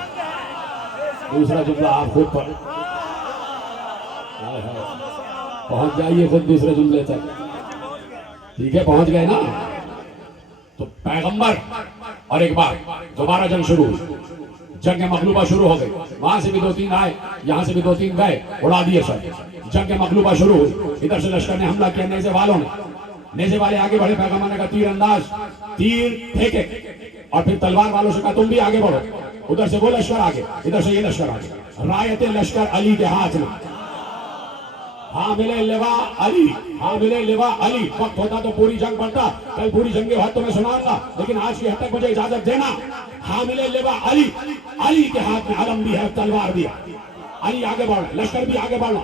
دوسرا جملہ آپ خود پڑھ، پہنچ جائیے خود دوسرے جملے تک۔ ٹھیک ہے، پہنچ گئے نا؟ تو پیغمبر اور ایک بار دوبارہ جنگ شروع ہوئی، جنگ مغلوبہ شروع ہو گئی، وہاں سے بھی 2-3 آئے، یہاں سے بھی 2-3 گئے، اڑا دیے سب، جنگ مغلوبہ شروع ہوئی، ادھر سے لشکر نے حملہ کیا، نیزے والوں نے، نیزے والے آگے بڑھے، پیغمبر نے کہا تیر انداز، تیر پھینکے، اور پھر تلوار والوں سے کہا تم بھی آگے بڑھو، ادھر سے وہ لشکر آگے، ادھر سے یہ لشکر آگے، رایت لشکر علی کے ہاتھ میں، حامل لواء علی، حامل لواء علی، وقت ہوتا تو پوری جنگ پڑتا، کل پوری جنگ کے وقت تو میں سناؤں گا، لیکن آج کی حد تک مجھے اجازت دینا، حامل لواء علی، علی کے ہاتھ میں علم بھی ہے، تلوار بھی ہے، علی آگے بڑھ، لشکر بھی آگے بڑھنا،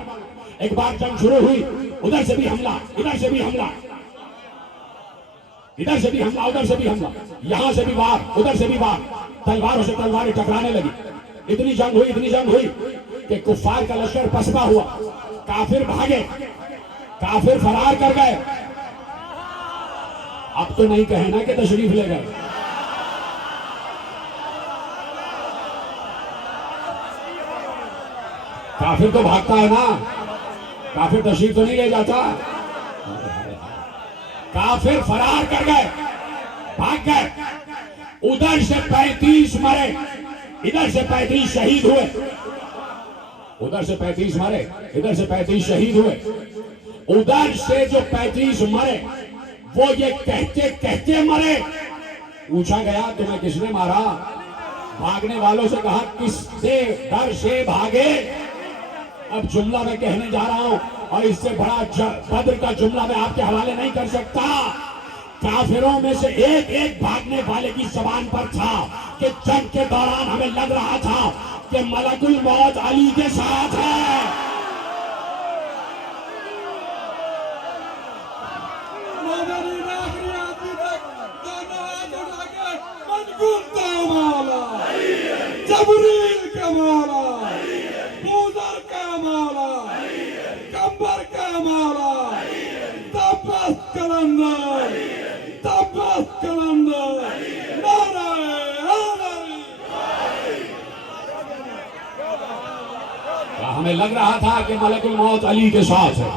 ایک بار جنگ شروع ہوئی، ادھر سے بھی حملہ، ادھر سے بھی حملہ، ادھر سے بھی حملہ، ادھر سے بھی حملہ، یہاں سے بھی وار، ادھر سے بھی وار، تلواروں سے تلواریں ٹکرانے لگی، اتنی جنگ ہوئی کہ کفار کا لشکر پسپا ہوا، کافر بھاگے، کافر فرار کر گئے، اب تو نہیں کہنا کہ تشریف لے گئے، کافر تو بھاگتا ہے نا، کافر تشریف تو نہیں لے جاتا، کافر فرار کر گئے، بھاگ گئے، ادھر سے 35 مرے، ادھر سے 35 شہید ہوئے، ادھر سے 35 مرے، ادھر سے 35 شہید ہوئے، ادھر سے جو 35 مرے وہ یہ کہتے کہتے مرے، پوچھا گیا تمہیں کس نے مارا؟ بھاگنے والوں سے کہا کس سے ڈر سے بھاگے؟ اب جملہ میں کہنے جا رہا ہوں اور اس سے بڑا بدر کا جملہ میں آپ کے حوالے نہیں کر سکتا، کافروں میں سے ایک ایک بھاگنے والے کی زبان پر تھا کہ جنگ کے دوران ہمیں لگ رہا تھا کہ ملک الموت علی کے ساتھ ہے، مومنین آخری آدمی تک دونوں ہاتھ اٹھا کے منگول کا مولا، جبریل کا مولا، بوذر کا مولا، کمبر کا مولا، تبت کلندر، تبت کلندر، نعرہ حیدری۔ ہمیں لگ رہا تھا کہ ملک الموت علی کے ساتھ ہے،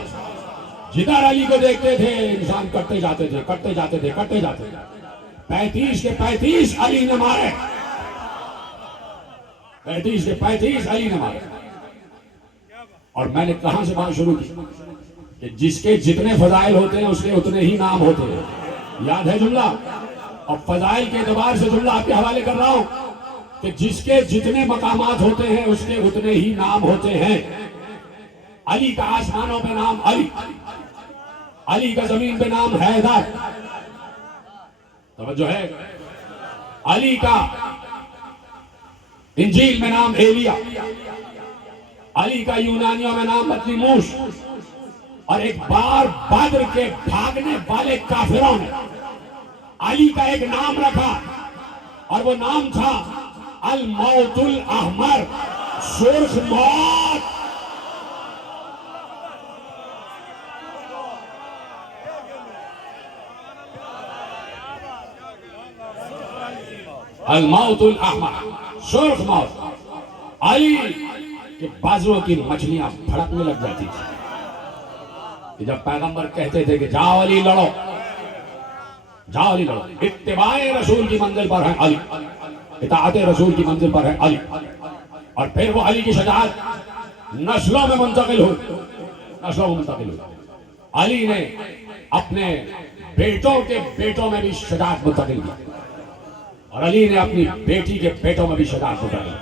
جدھر علی کو دیکھتے تھے انسان کٹتے جاتے تھے، کٹتے جاتے تھے، کٹتے جاتے تھے، 35 کے 35 علی نے مارے، 35 کے 35 علی نے مارے، اور میں نے کہاں سے بات شروع کی کہ جس کے جتنے فضائل ہوتے ہیں اس کے اتنے ہی نام ہوتے ہیں، یاد ہے جملہ؟ اور فضائل کے اعتبار سے جملہ آپ کے حوالے کر رہا ہوں کہ جس کے جتنے مقامات ہوتے ہیں اس کے اتنے ہی نام ہوتے ہیں، علی کا آسمانوں پہ نام علی، علی کا زمین پہ نام حیدر، توجہ ہے، علی کا انجیل میں نام ایلیا، علی کا یونانیوں میں نام بطلیموس، اور ایک بار بدر کے بھاگنے والے کافروں نے علی کا ایک نام رکھا اور وہ نام تھا الموت الاحمر، سرخ موت۔ الموت الاحمر، سرخ موت، علی کے بازوؤں کی مچھلیاں پھڑکنے لگ جاتی تھی کہ جب پیغمبر کہتے تھے کہ جاؤ علی لڑو، جاؤ علی لڑو، اتباع رسول کی منزل پر ہے علی، اطاعت رسول کی منزل پر ہے علی، اور پھر وہ علی کی شجاعت نسلوں میں منتقل ہوئی، نسلوں میں منتقل ہوئی، علی نے اپنے بیٹوں کے بیٹوں میں بھی شجاعت منتقل کی، اور علی نے اپنی بیٹی کے بیٹوں میں بھی شجاعت منتقل کی،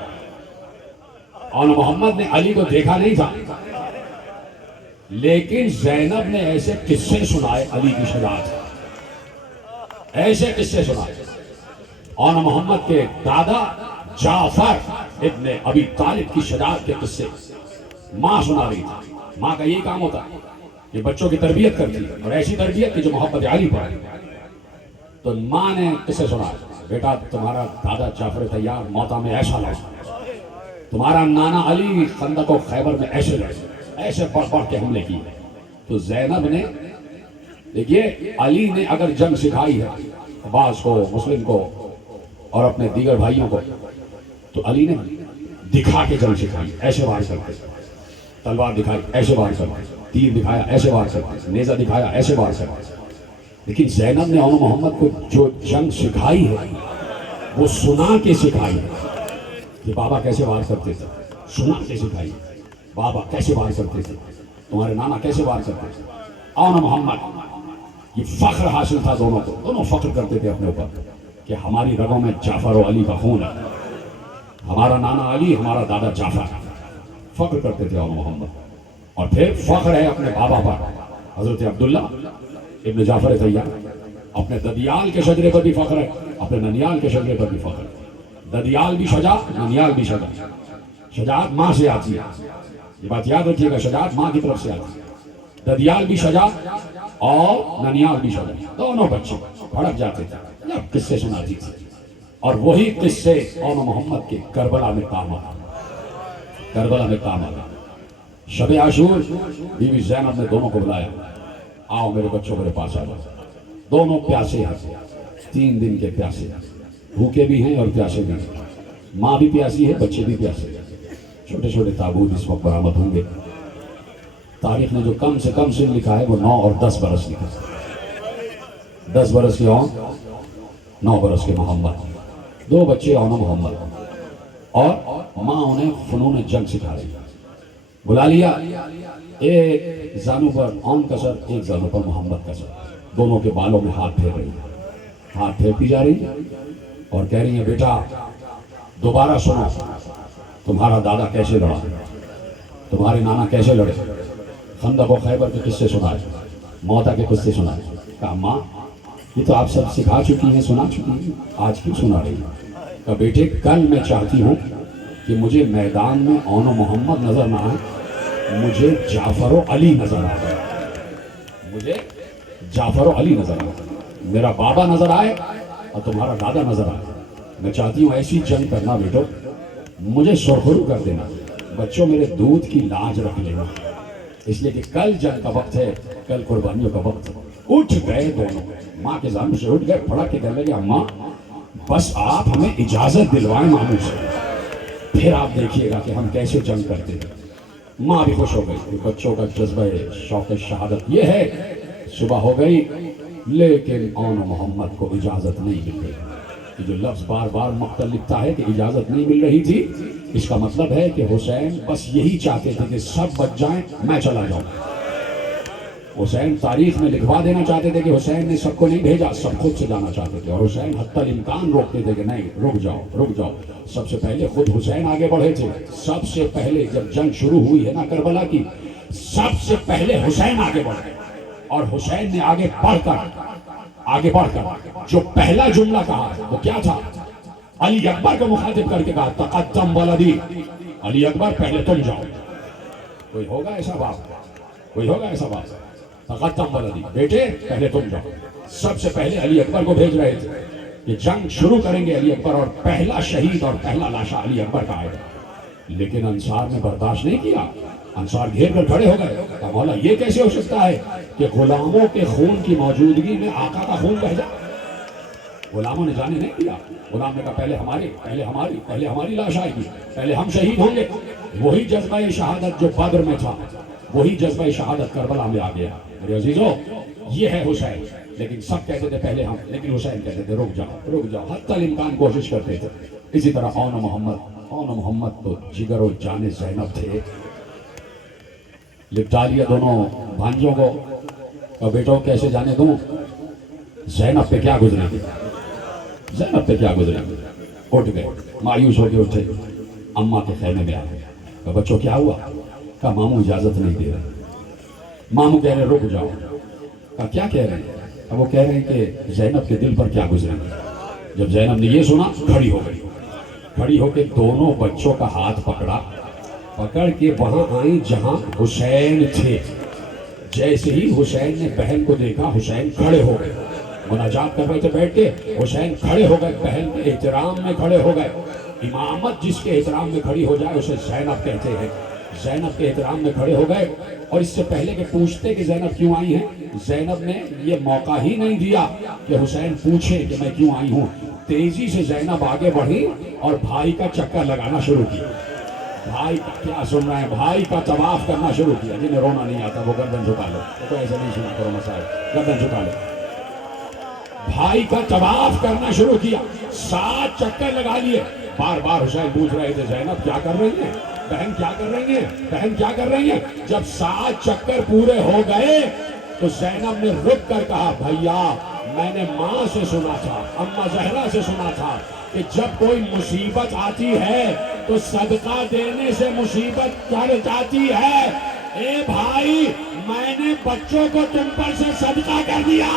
اور محمد نے علی کو دیکھا نہیں تھا، لیکن زینب نے ایسے قصے سنائے علی کی شجاعت، ایسے قصے سنائے، اور محمد کے دادا جعفر ابن ابی طالب کی شجاعت کے قصے ماں سنا رہی تھی، ماں کا یہی کام ہوتا ہے کہ بچوں کی تربیت کرتی ہے، اور ایسی تربیت کی جو محبت علی پر ہے، تو ماں نے قصے سنائے، بیٹا تمہارا دادا جعفر تیار موتا میں ایسا لڑا، تمہارا نانا علی خندق و خیبر میں ایسے لڑے، ایسے بڑھ بڑھ کے حملے کیے، تو زینب نے دیکھیے علی نے اگر جنگ سکھائی ہے عباس کو، مسلم کو اور اپنے دیگر بھائیوں کو، تو علی نے دکھا کے جنگ سکھائی، ایسے وار کرتے، تلوار دکھائی ایسے وار کرتے، تیر دکھایا ایسے وار کرتے، نیزہ دکھایا ایسے وار کرتے، لیکن زینب نے اون محمد کو جو جنگ سکھائی ہے وہ سنا کے سکھائی ہے کہ بابا کیسے وار کرتے تھے، سنا کے سکھائی، بابا کیسے وار کرتے تھے، تمہارے نانا کیسے وار کرتے تھے. اون محمد یہ فخر حاصل تھا دونوں کو، دونوں فخر کرتے تھے اپنے اوپر کہ ہماری رگوں میں جعفر و علی کا خون ہے، ہمارا نانا علی، ہمارا دادا جعفر. فخر کرتے تھے اون محمد. اور پھر فخر ہے اپنے بابا پر، حضرت عبداللہ ابن جعفر طیار. اپنے ددیال کے شجرے پر بھی فخر ہے، اپنے ننیال کے شجرے پر بھی فخر ہے. ددیال بھی شجاع، ننیال بھی شجاع. شجاعت ماں سے آتی ہے، یہ بات یاد رکھیے گا، شجاعت ماں کی طرف سے آتی ہے. ددیال بھی شجاع اور ننیال بھی شجاع، دونوں بچے بھڑک جاتے تھے جب قصے سناتی تھی. اور وہی قصے اون محمد کے کربلا میں کام آئے، کربلا میں کام آئے. شب عاشور بیوی زینب نے دونوں کو بلایا، آؤ میرے بچوں میرے پاس آ جاؤ. دونوں پیاسے ہیں، 3 دن کے پیاسے، بھوکے بھی ہیں اور پیاسے بھی ہیں. ماں بھی پیاسی ہے، بچے بھی پیاسے ہیں. چھوٹے چھوٹے تابوت اس وقت برآمد ہوں گے. تاریخ نے جو کم سے کم سن لکھا ہے وہ 9 اور 10 برس لکھا ہے. 10 برس کے اون، 9 برس کے محمد. 2 بچے اون محمد، اور ماں انہیں فنون جنگ سکھا رہی ہے. بلا لیا، ایک زانو پر اون کا سر، ایک زانو پر محمد کا سر. دونوں کے بالوں میں ہاتھ پھیر رہی ہے، ہاتھ پھیرتی جا رہی ہے اور کہہ رہی ہیں بیٹا دوبارہ سنو، تمہارا دادا کیسے لڑا، تمہارے نانا کیسے لڑے، خندق و خیبر کے قصے سنائے، موتا کے قصے سنائے. کہا ماں یہ تو آپ سب سکھا چکی ہیں، سنا چکی ہیں، آج کیوں سنا رہی ہیں؟ کہا بیٹے کل میں چاہتی ہوں کہ مجھے میدان میں اون و محمد نظر نہ آئے، مجھے جعفر و علی نظر آئے، مجھے جعفر و علی نظر آئے، میرا بابا نظر آئے اور تمہارا دادا نظر آئے. میں چاہتی ہوں ایسی جنگ کرنا بیٹو، مجھے سرخرو کر دینا، بچوں میرے دودھ کی لاج رکھ لینا، اس لیے کہ کل جنگ کا وقت ہے، کل قربانیوں کا وقت ہے. اٹھ گئے دونوں، ماں کے زانو سے اٹھ گئے، پھڑک کے کہنے لگے اماں بس آپ ہمیں اجازت دلوائیں ماموں سے، پھر آپ دیکھیے گا کہ ہم کیسے جنگ کرتے ہیں. ماں بھی خوش ہو گئی کہ بچوں کا جذبہ شوق شہادت یہ ہے. صبح ہو گئی لیکن اون محمد کو اجازت نہیں مل رہی. کہ جو لفظ بار بار مقتل لکھتا ہے کہ اجازت نہیں مل رہی تھی، اس کا مطلب ہے کہ حسین بس یہی چاہتے تھے کہ سب بچ جائیں، میں چلا جاؤں. حسین تاریخ میں لکھوا دینا چاہتے تھے کہ حسین نے سب کو نہیں بھیجا، سب خود سے جانا چاہتے تھے. اور حسین حتی الامکان روکتے تھے کہ نہیں، رک جاؤ رک جاؤ. سب سے پہلے خود حسین آگے بڑھے تھے. سب سے پہلے جب جنگ شروع ہوئی ہے نا کربلا کی، سب سے پہلے حسین آگے بڑھے. اور حسین نے آگے بڑھ کر جو پہلا جملہ کہا وہ کیا تھا؟ علی اکبر کو مخاطب کر کے کہا تقدم ولدی، علی اکبر پہلے تم جاؤ. کوئی ہوگا ایسا باپ؟ کوئی ہوگا ایسا باپ؟ تقدم ولدی، بیٹے پہلے تم جاؤ. سب سے پہلے علی اکبر کو بھیج رہے تھے کہ جنگ شروع کریں گے علی اکبر، اور پہلا شہید اور پہلا لاشا علی اکبر کا آئے گا. لیکن انصار نے برداشت نہیں کیا. انصار گھیر کر کھڑے ہو گئے. کہا مولا یہ کیسے ہو سکتا ہے کہ غلاموں کے خون کی موجودگی میں آقا کا خون بہہ جائے؟ غلاموں نے جانے نہیں دیا. غلام نے کہا پہلے ہماری لاش آئے گی، پہلے ہم شہید ہوں گے. وہی جذبہ شہادت جو بدر میں تھا، وہی جذبہ شہادت کربلا میں آ گیا. میرے عزیزو یہ ہے حسین. لیکن سب کہتے تھے پہلے ہم، لیکن حسین کہتے تھے رک جاؤ. حتی الامکان کوشش کرتے تھے. اسی طرح اون محمد تو جگر و جان زینب تھے. لپٹا لیا دونوں بھانجوں کو. اور بیٹوں کیسے جانے دوں، زینب پہ کیا گزرے گی، زینب پہ کیا گزرے گی. اٹھ گئے، مایوس ہو کے اٹھے، اماں کے خیمے میں آ گئے. کہا بچوں کیا ہوا؟ کہا ماموں اجازت نہیں دے رہے. ماموں کہہ رہے رک جاؤ. کہا کیا کہہ رہے ہیں؟ اب وہ کہہ رہے ہیں کہ زینب کے دل پر کیا گزرے گی. جب زینب نے یہ سنا کھڑی ہو گئی. کھڑی ہو کے دونوں بچوں کا ہاتھ پکڑ کے وہاں آئیں جہاں حسین تھے. جیسے ہی حسین نے بہن کو دیکھا، حسین کھڑے ہو گئے. مناجات کر رہے تھے بیٹھ کے، حسین کھڑے ہو گئے، بہن کے احترام میں کھڑے ہو گئے. امامت جس کے احترام میں کھڑی ہو جائے اسے زینب کہتے ہیں. زینب کے احترام میں کھڑے ہو گئے. اور اس سے پہلے کہ پوچھتے کہ زینب کیوں آئی ہیں، زینب نے یہ موقع ہی نہیں دیا کہ حسین پوچھے کہ میں کیوں آئی ہوں. تیزی سے زینب آگے بڑھی اور بھائی کا چکر لگانا شروع کیا. بھائی کا کیا سن رہے ہیں، بھائی کا طواف کرنا شروع کیا. جنہیں رونا نہیں آتا وہ گردن جھکا لو، تو ایسا نہیں سنا کرو مسائل، گردن جھکا لو. بھائی کا طواف کرنا شروع کیا، 7 چکر لگا لیے. بار بار حسین پوچھ رہے تھے زینب کیا کر رہی ہیں، بہن کیا کر رہی ہیں، بہن کیا کر رہی ہیں. جب 7 چکر پورے ہو گئے تو زینب نے رک کر کہا بھیا میں نے ماں سے سنا تھا، اماں زہرا سے سنا تھا کہ جب کوئی مصیبت آتی ہے تو صدقہ دینے سے مصیبت ٹل جاتی ہے. اے بھائی میں نے بچوں کو تم پر سے صدقہ کر دیا.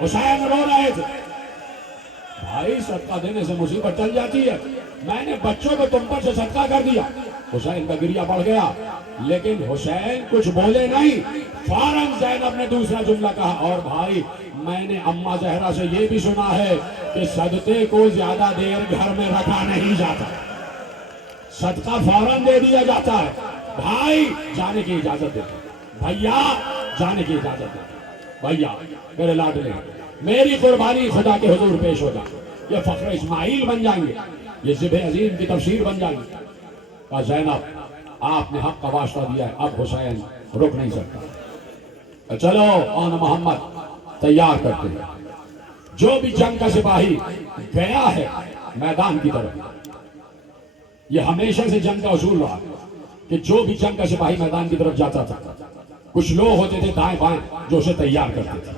حسین رو رہے تھے، بھائی صدقہ دینے سے مصیبت ٹل جاتی ہے، میں نے بچوں کو تم پر سے صدقہ کر دیا. حسین کا گریہ بڑھ گیا لیکن حسین کچھ بولے نہیں. فوراً زینب نے دوسرا جملہ کہا اور بھائی میں نے اماں زہرا سے یہ بھی سنا ہے کہ صدقے کو زیادہ دیر گھر میں رکھا نہیں جاتا، صدقہ فوراً دے دیا جاتا ہے. بھائی جانے کی اجازت دے، بھیا جانے کی اجازت دے. بھیا میرے لاڈلے میری قربانی خدا کے حضور پیش ہو جائے، یہ فخر اسماعیل بن جائیں گے، یہ ذبح عظیم کی تفسیر بن جائیں گے. کہا زینب آپ نے حق کا واسطہ دیا ہے، اب حسین رک نہیں سکتا. چلو آن محمد تیار کرتے ہیں. جو بھی جنگ کا سپاہی گیا ہے میدان کی طرف، یہ ہمیشہ سے جنگ کا اصول رہا کہ جو بھی جنگ کا سپاہی میدان کی طرف جاتا تھا کچھ لوگ ہوتے تھے دائیں بائیں جو اسے تیار کرتے تھے،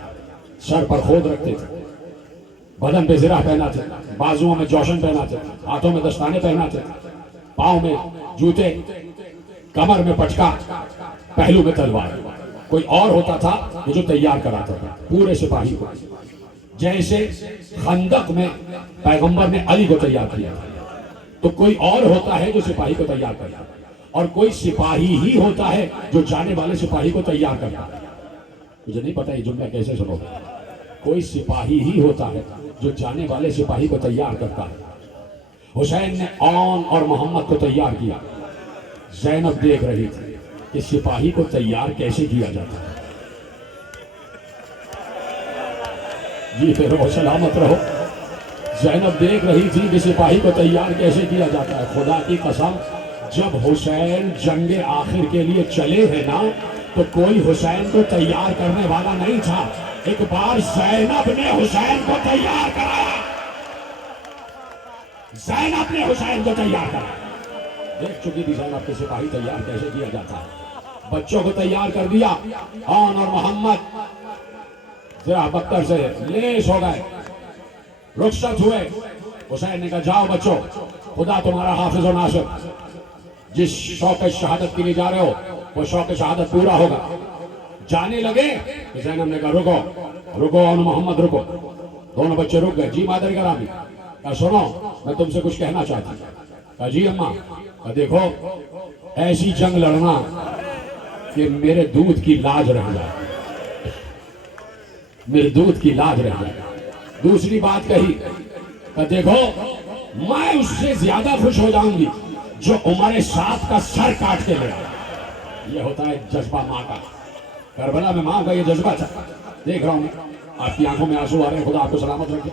سر پر خود رکھتے تھے، بدن پہ زرہ پہناتے تھے، بازوؤں میں جوشن پہناتے تھے، ہاتھوں میں دستانے پہناتے تھے، پاؤں میں جوتے، کمر میں پٹکا، پہلو میں تلوار. کوئی اور ہوتا تھا کہ جو تیار کراتا تھا پورے سپاہی کو. جیسے خندق میں پیغمبر نے علی کو تیار کیا تو کوئی اور ہوتا ہے جو سپاہی کو تیار کرتا ہے، اور کوئی سپاہی ہی ہوتا ہے جو جانے والے سپاہی کو تیار کرتا ہے. مجھے نہیں پتا یہ جملہ کیسے سنو گے. کوئی سپاہی ہی ہوتا ہے جو جانے والے سپاہی کو تیار کرتا ہے. حسین نے آن اور محمد کو تیار کیا. زینب دیکھ رہی تھی کہ سپاہی کو تیار کیسے کیا جاتا ہے. جی پہ رہو، سلامت رہو. زینب دیکھ رہی تھی کہ سپاہی کو تیار کیسے کیا جاتا ہے. خدا کی قسم جب حسین جنگ آخر کے لیے چلے ہیں نا تو کوئی حسین کو تیار کرنے والا نہیں تھا. ایک بار زینب نے حسین کو تیار کرایا، زینب نے حسین کو تیار کرایا. دیکھ چکی تھی زینب کے سپاہی تیار کیسے کیا جاتا ہے. بچوں کو تیار کر دیا. آن اور محمد ذرا بکر سے لیس ہو گئے، رخصت ہوئے. حسین نے کہا جاؤ بچوں، خدا تمہارا حافظ و ناصر. جس شوق شہادت کے لیے جا رہے ہو وہ شوق شہادت پورا ہوگا. جانے لگے تو زینب نے کہا رکو رکو آن محمد رکو. دونوں بچے رک گئے. جی مادر گرامی. کہا سنو میں تم سے کچھ کہنا چاہتی ہوں. کہا جی اماں. کہا دیکھو ایسی جنگ لڑنا کہ میرے دودھ کی لاج رہ جائے، میرے دودھ کی لاج رہ جائے. دوسری بات کہی کہ دیکھو میں اس سے زیادہ خوش ہو جاؤں گی جو عمر سعد کا سر کاٹ کے لے آئے. یہ ہوتا ہے جذبہ ماں کا. کربلا میں ماں کا یہ جذبہ تھا. دیکھ رہا ہوں آپ کی آنکھوں میں آنسو آ رہے ہیں، خدا آپ کو سلامت رکھے.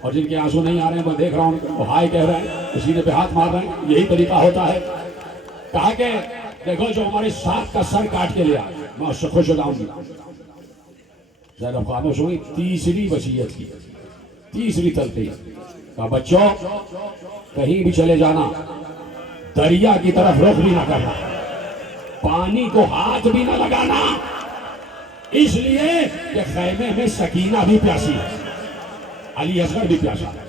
اور جن کے آنسو نہیں آ رہے ہیں میں دیکھ رہا ہوں وہ ہائے کہہ رہے ہیں، سینے پہ ہاتھ مار رہے ہیں. یہی طریقہ ہوتا ہے. کہا کہ دیکھو جو ہمارے ساتھ کا سر کاٹ کے لیا میں اس سے خوش ہو جاؤں گی. زینب خاموش ہوئی. تیسری وصیت کی، تیسری تلقین. کہا بچوں کہیں بھی چلے جانا دریا کی طرف رخ بھی نہ کرنا، پانی کو ہاتھ بھی نہ لگانا، اس لیے کہ خیمے میں سکینہ بھی پیاسی ہے، علی اصغر بھی پیاسا ہے.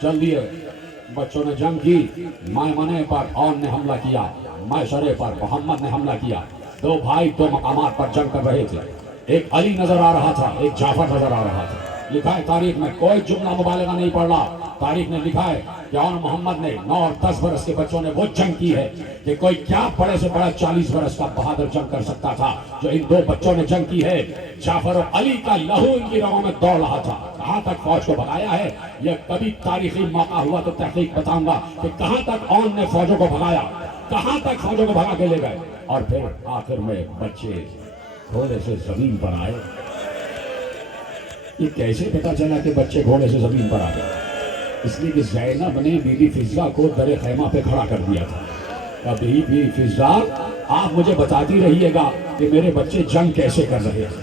چل دیے. بچوں نے جنگ کی. مائمنے پر آن نے حملہ کیا، مائشرے پر محمد نے حملہ کیا. دو بھائی دو مقامات پر جنگ کر رہے تھے. ایک علی نظر آ رہا تھا، ایک جعفر نظر آ رہا تھا. لکھا ہے تاریخ میں، کوئی جملہ مبالغہ نہیں پڑھ رہا، تاریخ نے لکھا ہے کہ آن محمد نے 9 اور 10 برس کے بچوں نے وہ جنگ کی ہے کہ کوئی کیا بڑے سے بڑا 40 برس کا بہادر جنگ کر سکتا تھا. جو ان 2 بچوں نے جنگ کی ہے، جعفر اور علی کا لہو ان کی رگوں میں دوڑ رہا تھا. کہاں تک فوج کو بھگایا ہے یہ کبھی تاریخی موقع ہوا تو تحقیق بتاؤں گا کہ کہاں تک آن نے فوجوں کو بھگایا، کہاں تک فوجوں کو بھگا کے لے گئے. اور پھر آخر میں بچے گھوڑے سے زمین پر آئے. یہ کیسے پتا چلا کہ بچے گھوڑے سے زمین پر آ گئے؟ اس لیے کہ زینب نے بی بی فضہ کو در خیمہ پہ کھڑا کر دیا تھا. بی بی فضہ آپ مجھے بتاتی رہیے گا کہ میرے بچے جنگ کیسے کر رہے ہیں.